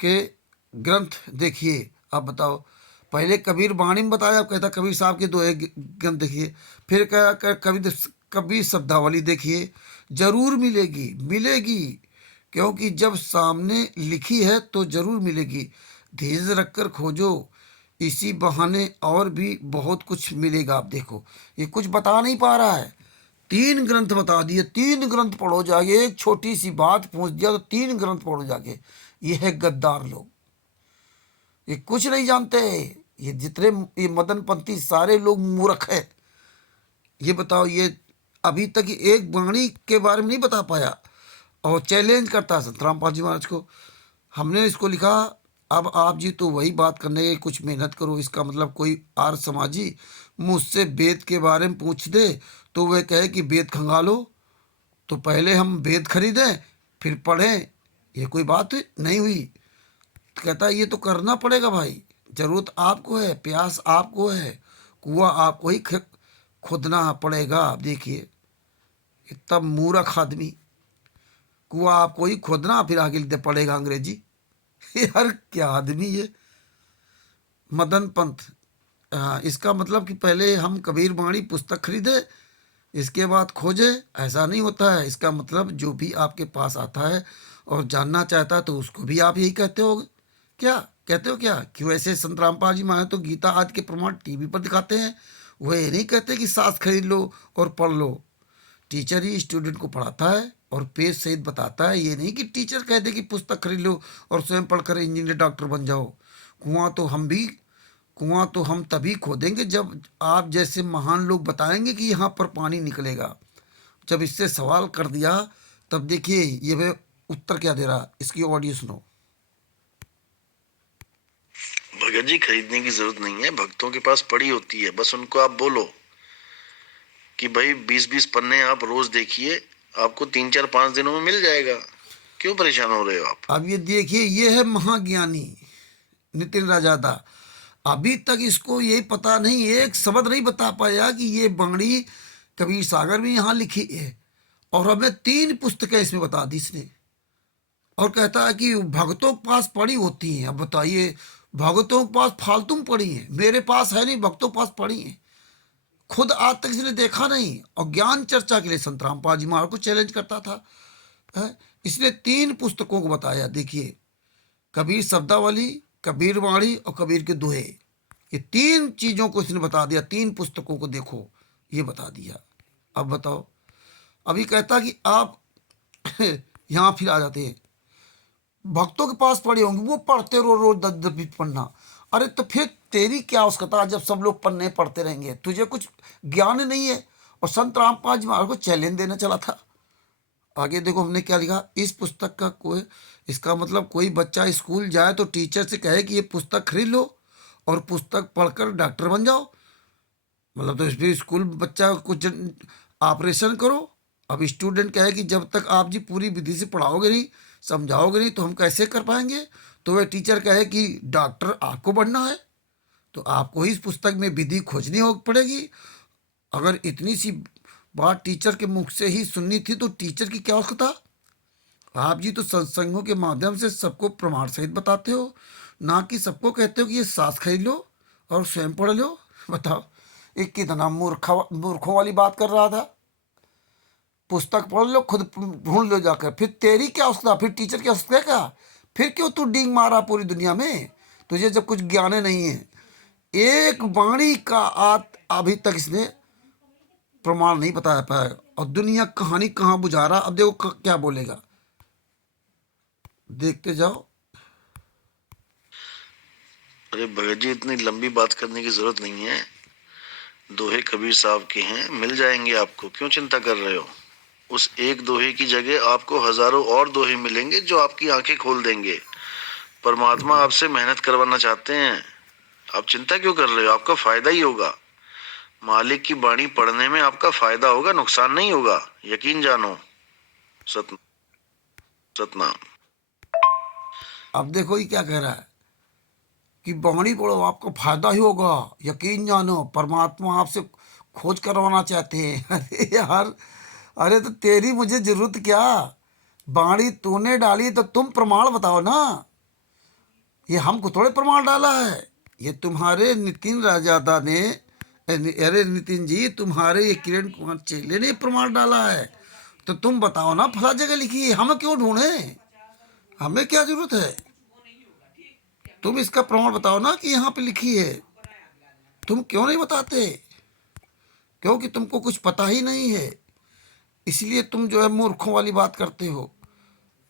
के ग्रंथ देखिए। अब बताओ, पहले कबीर वाणी में बताया, अब कहता कबीर साहब के दोहे ग्रंथ देखिए। फिर कहा कबीर शब्दावली देखिए, जरूर मिलेगी, क्योंकि जब सामने लिखी है तो जरूर मिलेगी। धीरज रखकर खोजो, इसी बहाने और भी बहुत कुछ मिलेगा। आप देखो, ये कुछ बता नहीं पा रहा है, 3 ग्रंथ बता दिए, 3 ग्रंथ पढ़ो जाके, एक छोटी सी बात पूछ दिया तो 3 ग्रंथ पढ़ो जाके। ये है गद्दार लोग, ये कुछ नहीं जानते। ये जितने ये मदनपंथी सारे लोग मूर्ख है। ये बताओ, ये अभी तक एक वाणी के बारे में नहीं बता पाया और चैलेंज करता है संत रामपाल जी महाराज को। हमने इसको लिखा, अब आप जी तो वही बात करने की कुछ मेहनत करो। इसका मतलब कोई आर्य समाजी मुझसे वेद के बारे में पूछ दे तो वह कहे कि वेद खंगालो, तो पहले हम वेद खरीदें फिर पढ़ें। ये कोई बात नहीं हुई। तो कहता है ये तो करना पड़ेगा भाई, जरूरत आपको है, प्यास आपको है, कुआं आपको ही खोदना पड़ेगा। आप देखिए इतना मूर्ख आदमी, कुआं आपको ही खोदना फिर आगे लिखना पड़ेगा अंग्रेजी। यार क्या आदमी ये मदन पंथ। इसका मतलब कि पहले हम कबीर वाणी पुस्तक खरीदे इसके बाद खोजे, ऐसा नहीं होता है। इसका मतलब जो भी आपके पास आता है और जानना चाहता है तो उसको भी आप यही कहते हो क्या? कहते हो क्या? क्यों ऐसे संत रामपाल जी महाराज तो गीता आदि के प्रमाण टीवी पर दिखाते हैं। वो ये नहीं कहते कि साथ खरीद लो और पढ़ लो। टीचर ही स्टूडेंट को पढ़ाता है और पेज सहित बताता है। ये नहीं कि टीचर कह दे कि पुस्तक खरीद लो और स्वयं पढ़कर इंजीनियर डॉक्टर बन जाओ। कुआं तो हम तभी खोदेंगे जब आप जैसे महान लोग बताएंगे कि यहाँ पर पानी निकलेगा। जब इससे सवाल कर दिया तब देखिए ये वे उत्तर क्या दे रहा, इसकी ऑडियो सुनो। भगत जी खरीदने की जरूरत नहीं है, भक्तों के पास पड़ी होती है। बस उनको आप बोलो कि भाई 20-20 पन्ने आप रोज देखिए, आपको 3-4-5 दिनों में मिल जाएगा। क्यों परेशान हो रहे हो आप? अब ये देखिए, ये है महाज्ञानी नितिन राजादा। अभी तक इसको ये पता नहीं, एक शब्द नहीं बता पाया कि ये बाणी कबीर सागर में यहाँ लिखी है। और हमें 3 पुस्तकें इसमें बता दी इसने। और कहता है कि भक्तों के पास पड़ी होती हैं। अब बताइए, भक्तों के पास फालतू में पड़ी हैं, मेरे पास है नहीं, भक्तों के पास पड़ी हैं। खुद आज तक इसने देखा नहीं और ज्ञान चर्चा के लिए संत रामपाल जी महाराज को चैलेंज करता था। इसने 3 पुस्तकों को बताया। देखिए, कबीर शब्दावली, कबीर वाणी और कबीर के दोहे, ये 3 चीजों को इसने बता दिया। 3 पुस्तकों को देखो, ये बता दिया। अब बताओ, अभी कहता कि आप यहाँ फिर आ जाते हैं, भक्तों के पास पढ़े होंगे, वो पढ़ते रोज 10-10 पन्ना। अरे तो फिर तेरी क्या आवश्यकता जब सब लोग पन्ने पढ़ते रहेंगे, तुझे कुछ ज्ञान नहीं है। और संत रामपाल जी महाराज को चैलेंज देना चला था। आगे देखो हमने क्या लिखा, इस पुस्तक का इसका मतलब कोई बच्चा स्कूल जाए तो टीचर से कहे कि ये पुस्तक खरीद लो और पुस्तक पढ़कर डॉक्टर बन जाओ। मतलब तो इसमें स्कूल बच्चा कुछ ऑपरेशन करो। अब स्टूडेंट कहे कि जब तक आप जी पूरी विधि से पढ़ाओगे नहीं, समझाओगे नहीं, तो हम कैसे कर पाएंगे। तो वह टीचर कहे कि डॉक्टर आपको बनना है तो आपको ही इस पुस्तक में विधि खोजनी हो पड़ेगी। अगर इतनी सी बात टीचर के मुख से ही सुननी थी तो टीचर की क्या आवश्यकता। आप जी तो सत्संगों के माध्यम से सबको प्रमाण सहित बताते हो, ना कि सबको कहते हो कि ये साथ खरीद लो और स्वयं पढ़ लो। बताओ, ये कितना मूर्खों वाली बात कर रहा था। पुस्तक पढ़ लो, खुद ढूंढ लो जाकर। फिर तेरी क्या आवश्यकता, फिर टीचर की आवश्यकता क्या? फिर क्यों तू डींग मारा पूरी दुनिया में, तुझे जब कुछ ज्ञान नहीं है। एक वाणी का अभी तक इसने प्रमाण नहीं बताया पाया और दुनिया कहानी कहाँ बुझा रहा। अब देखो क्या बोलेगा, देखते जाओ। अरे भगत जी इतनी लंबी बात करने की जरूरत नहीं है। दोहे कबीर साहब के हैं, मिल जाएंगे आपको, क्यों चिंता कर रहे हो? उस एक दोहे की जगह आपको हजारों और दोहे मिलेंगे जो आपकी आंखें खोल देंगे। परमात्मा आपसे मेहनत करवाना चाहते हैं, आप चिंता क्यों कर रहे हो? आपका फायदा ही होगा। मालिक की बाणी पढ़ने में आपका फायदा होगा, नुकसान नहीं होगा, यकीन जानो। सतनाम। अब देखो ये क्या कह रहा है कि बाणी पढ़ो आपको फायदा ही होगा, यकीन जानो, परमात्मा आपसे खोज करवाना चाहते हैं। अरे यार, अरे तो तेरी मुझे जरूरत क्या? बाणी तूने डाली तो तुम प्रमाण बताओ ना। ये हमको थोड़े प्रमाण डाला है, ये तुम्हारे नितिन राजादा ने, अरे नितिन जी, तुम्हारे ये किरण कुमार चेले ने प्रमाण डाला है। तो तुम बताओ ना, फला जगह लिखी है, हम क्यों ढूंढे? हमें क्या जरूरत है? तुम इसका प्रमाण बताओ ना कि यहाँ पे लिखी है। तुम क्यों नहीं बताते? क्योंकि तुमको कुछ पता ही नहीं है। इसलिए तुम जो है मूर्खों वाली बात करते हो।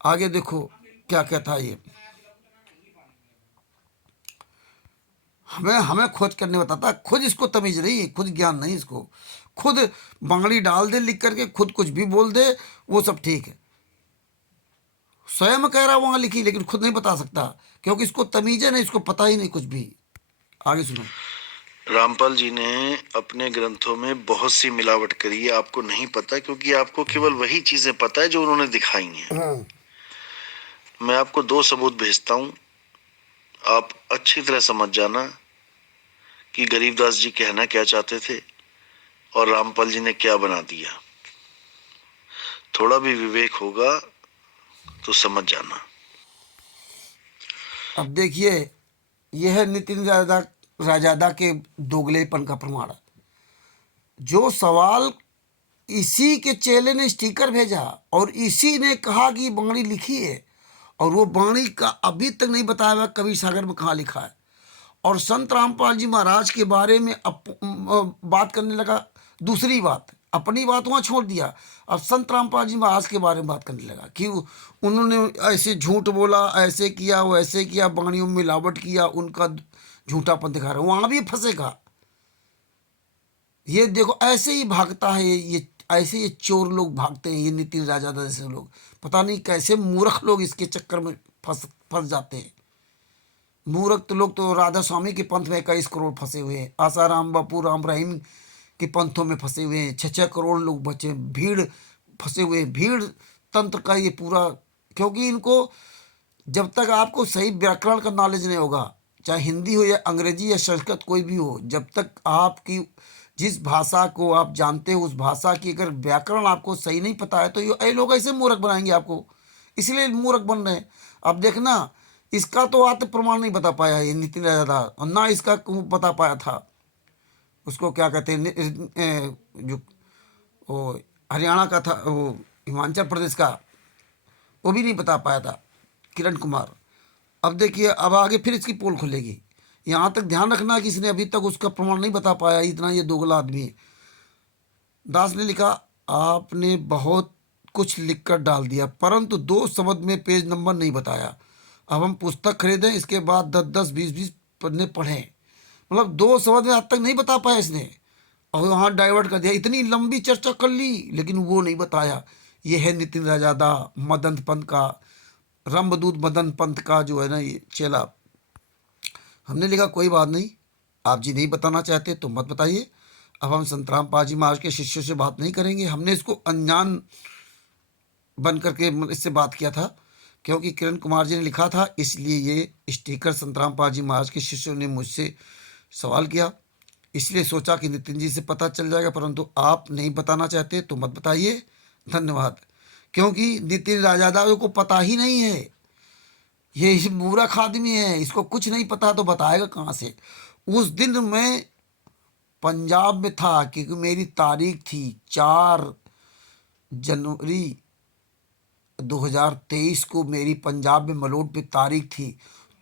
आगे देखो क्या कहता है ये। हमें हमें खोज करने बताता, खुद इसको तमीज नहीं, खुद ज्ञान नहीं इसको। खुद बांगड़ी डाल दे लिख करके, खुद कुछ भी बोल दे, वो सब ठीक है। स्वयं कह रहा वहां लिखी, लेकिन खुद नहीं बता सकता, क्योंकि इसको तमीज है नहीं, इसको पता ही नहीं कुछ भी। आगे सुनो। रामपाल जी ने अपने ग्रंथों में बहुत सी मिलावट करी है, आपको नहीं पता, क्योंकि आपको केवल वही चीजें पता है जो उन्होंने दिखाई हैं। हाँ। मैं आपको 2 सबूत भेजता हूं, आप अच्छी तरह समझ जाना कि गरीबदास जी कहना क्या चाहते थे और रामपाल जी ने क्या बना दिया। थोड़ा भी विवेक होगा तो समझ जाना। अब देखिए, यह है नितिन राजादा के दोगलेपन का प्रमाण। जो सवाल इसी के चेले ने स्टिकर भेजा और इसी ने कहा कि बाणी लिखी है, और वो बाणी का अभी तक नहीं बताया हुआ कबीर सागर में कहाँ लिखा है। और संत रामपाल जी महाराज के बारे में बात करने लगा दूसरी बात, अपनी बात वहाँ छोड़ दिया। अब संत रामपाल जी महाराज के बारे में बात करने लगा कि उन्होंने ऐसे झूठ बोला, ऐसे किया, वैसे किया, बाणियों में मिलावट किया, उनका झूठापन दिखा रहा है, वहाँ भी फंसेगा। ये देखो ऐसे ही भागता है ये, ऐसे ये चोर लोग भागते हैं, ये नितिन राजा जैसे लोग। पता नहीं कैसे मूर्ख लोग इसके चक्कर में फंस फंस जाते हैं। मूर्ख तो लोग तो राधा स्वामी के पंथ में 21 करोड़ फंसे हुए हैं, आसाराम बापू राम रहीम के पंथों में फंसे हुए हैं, 6-6 करोड़ लोग बचे, भीड़ फंसे हुए हैं, भीड़ तंत्र का ये पूरा। क्योंकि इनको जब तक आपको सही व्याकरण का नॉलेज नहीं होगा, चाहे हिंदी हो या अंग्रेजी या संस्कृत कोई भी हो, जब तक आपकी जिस भाषा को आप जानते हो उस भाषा की अगर व्याकरण आपको सही नहीं पता है, तो ये लोग ऐसे मूर्ख बनाएंगे आपको, इसलिए मूर्ख बन रहे हैं। अब देखना, इसका तो आत्म प्रमाण नहीं बता पाया ये नितिन राजा, और ना इसका बता पाया था उसको क्या कहते हैं जो वो हरियाणा का था, वो हिमाचल प्रदेश का, वो भी नहीं बता पाया था किरण कुमार। अब देखिए, अब आगे फिर इसकी पोल खुलेगी। यहाँ तक ध्यान रखना कि इसने अभी तक उसका प्रमाण नहीं बता पाया, इतना ये दोगला आदमी है। दास ने लिखा, आपने बहुत कुछ लिखकर डाल दिया, परंतु 2 शब्द में पेज नंबर नहीं बताया। अब हम पुस्तक खरीदें, इसके बाद 10-10, 20-20 पन्ने पढ़ें। मतलब 2 शब्द में आज तक नहीं बता पाया इसने, और वहाँ डाइवर्ट कर दिया। इतनी लंबी चर्चा कर ली, लेकिन वो नहीं बताया। ये है नितिन राजादा, मदन पंथ का, रंभदूत मदन पंथ का जो है ना ये चेला। हमने लिखा कोई बात नहीं, आप जी नहीं बताना चाहते तो मत बताइए। अब हम संत रामपाल जी महाराज के शिष्यों से बात नहीं करेंगे। हमने इसको अनजान बन करके इससे बात किया था, क्योंकि किरण कुमार जी ने लिखा था, इसलिए ये स्टिकर संत रामपाल जी महाराज के शिष्यों ने मुझसे सवाल किया, इसलिए सोचा कि नितिन जी से पता चल जाएगा, परंतु आप नहीं बताना चाहते तो मत बताइए, धन्यवाद। क्योंकि नितिन राजादा को पता ही नहीं है, ये मूर्ख आदमी है, इसको कुछ नहीं पता तो बताएगा कहाँ से। उस दिन मैं पंजाब में था, क्योंकि मेरी तारीख थी 4 जनवरी 2023 को, मेरी पंजाब में मलोट में तारीख थी।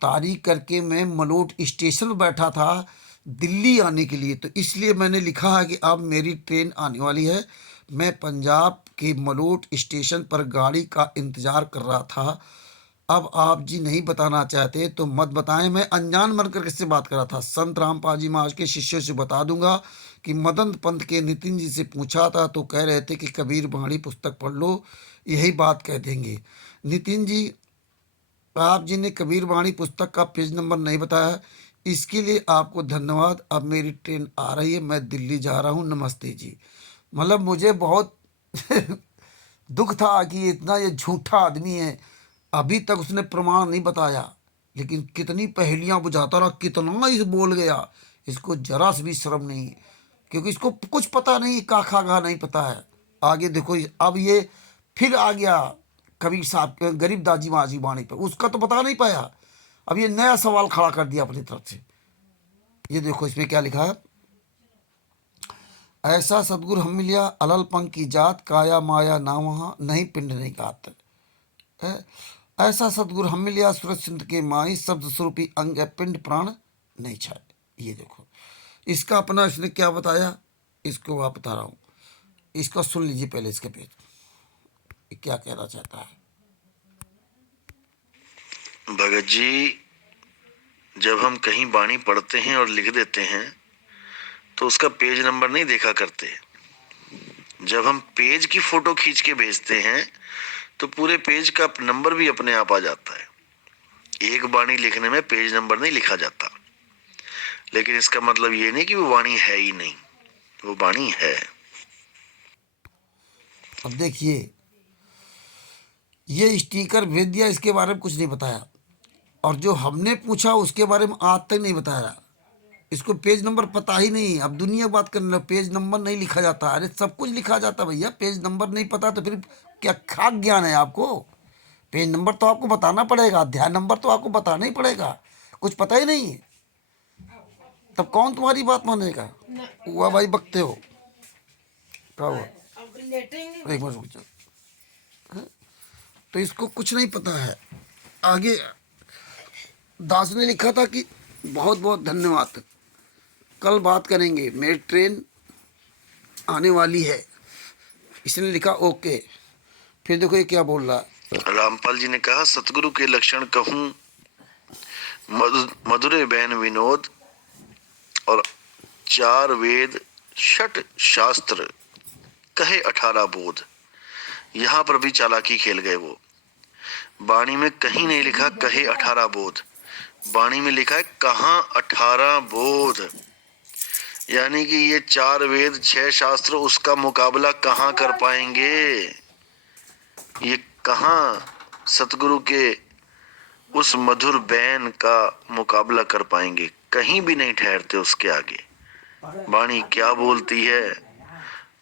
तारीख करके मैं मलोट स्टेशन पर बैठा था दिल्ली आने के लिए, तो इसलिए मैंने लिखा है कि अब मेरी ट्रेन आने वाली है। मैं पंजाब के मलोट स्टेशन पर गाड़ी का इंतज़ार कर रहा था। अब आप जी नहीं बताना चाहते तो मत बताएं, मैं अनजान बनकर किससे बात कर रहा था। संत रामपाल जी महाराज के शिष्यों से बता दूंगा कि मदन पंथ के नितिन जी से पूछा था तो कह रहे थे कि कबीर बाणी पुस्तक पढ़ लो, यही बात कह देंगे। नितिन जी, आप जी ने कबीर बाणी पुस्तक का पेज नंबर नहीं बताया, इसके लिए आपको धन्यवाद। अब मेरी ट्रेन आ रही है, मैं दिल्ली जा रहा हूँ, नमस्ते जी। मतलब मुझे बहुत दुख था कि इतना ये झूठा आदमी है, अभी तक उसने प्रमाण नहीं बताया, लेकिन कितनी पहेलियां बुझाता रहा, कितना इस बोल गया, इसको जरा से भी शर्म नहीं है, क्योंकि इसको कुछ पता नहीं, का खागा नहीं पता है। आगे देखो, अब ये फिर आ गया कबीर साहब गरीबदास जी महाराज की वाणी पर, उसका तो बता नहीं पाया, अब ये नया सवाल खड़ा कर दिया अपनी तरफ से। ये देखो इसमें क्या लिखा है, ऐसा सदगुरु हम मिलिया अलल पंख की जात, काया माया ना वहाँ नहीं पिंड नहीं गात। ऐसा सदगुरु हम मिलिया सूरज सिंध के माई, शब्द स्वरूपी अंग पिंड प्राण नहीं छाए। ये देखो इसका अपना इसने क्या बताया, इसको आप बता रहा हूँ। इसको सुन लीजिए पहले, इसके पेज ये क्या कहना चाहता है। भगत जी, जब हम कहीं बाणी पढ़ते हैं और लिख देते हैं तो उसका पेज नंबर नहीं देखा करते। जब हम पेज की फोटो खींच के भेजते हैं तो पूरे पेज का नंबर भी अपने आप आ जाता है। एक बाणी लिखने में पेज नंबर नहीं लिखा जाता, लेकिन इसका मतलब ये नहीं कि वो वाणी है ही नहीं, वो वाणी है। अब देखिए, ये स्टिकर भेज दिया, इसके बारे में कुछ नहीं बताया, और जो हमने पूछा उसके बारे में आज तक नहीं बताया। इसको पेज नंबर पता ही नहीं। अब दुनिया बात करने लगे, पेज नंबर नहीं लिखा जाता। अरे सब कुछ लिखा जाता भैया, पेज नंबर नहीं पता तो फिर क्या खाक ज्ञान है आपको? पेज नंबर तो आपको बताना पड़ेगा, अध्याय नंबर तो आपको बताना ही पड़ेगा। कुछ पता ही नहीं है तब कौन तुम्हारी बात मानेगा? हुआ भाई, बकते हो क्या हुआ? एक मिनट रुक जाओ। तो इसको कुछ नहीं पता है। आगे दास ने लिखा था कि बहुत बहुत धन्यवाद, कल बात करेंगे, मेरी ट्रेन आने वाली है। इसने लिखा ओके। फिर देखो ये क्या बोल रहा है। रामपाल जी ने कहा, सतगुरु के लक्षण कहूं मधुरे बैन विनोद, और 4 वेद 6 शास्त्र कहे 18 बोध। यहां पर भी चालाकी खेल गए वो। बाणी में कहीं नहीं लिखा कहे 18 बोध, बाणी में लिखा है कहां 18 बोध। यानी कि ये 4 वेद 6 शास्त्र उसका मुकाबला कहां कर पाएंगे? ये कहां सतगुरु के उस मधुर बैन का मुकाबला कर पाएंगे? कहीं भी नहीं ठहरते उसके आगे। वाणी क्या बोलती है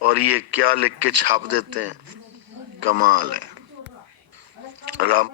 और ये क्या लिख के छाप देते हैं, कमाल है। राम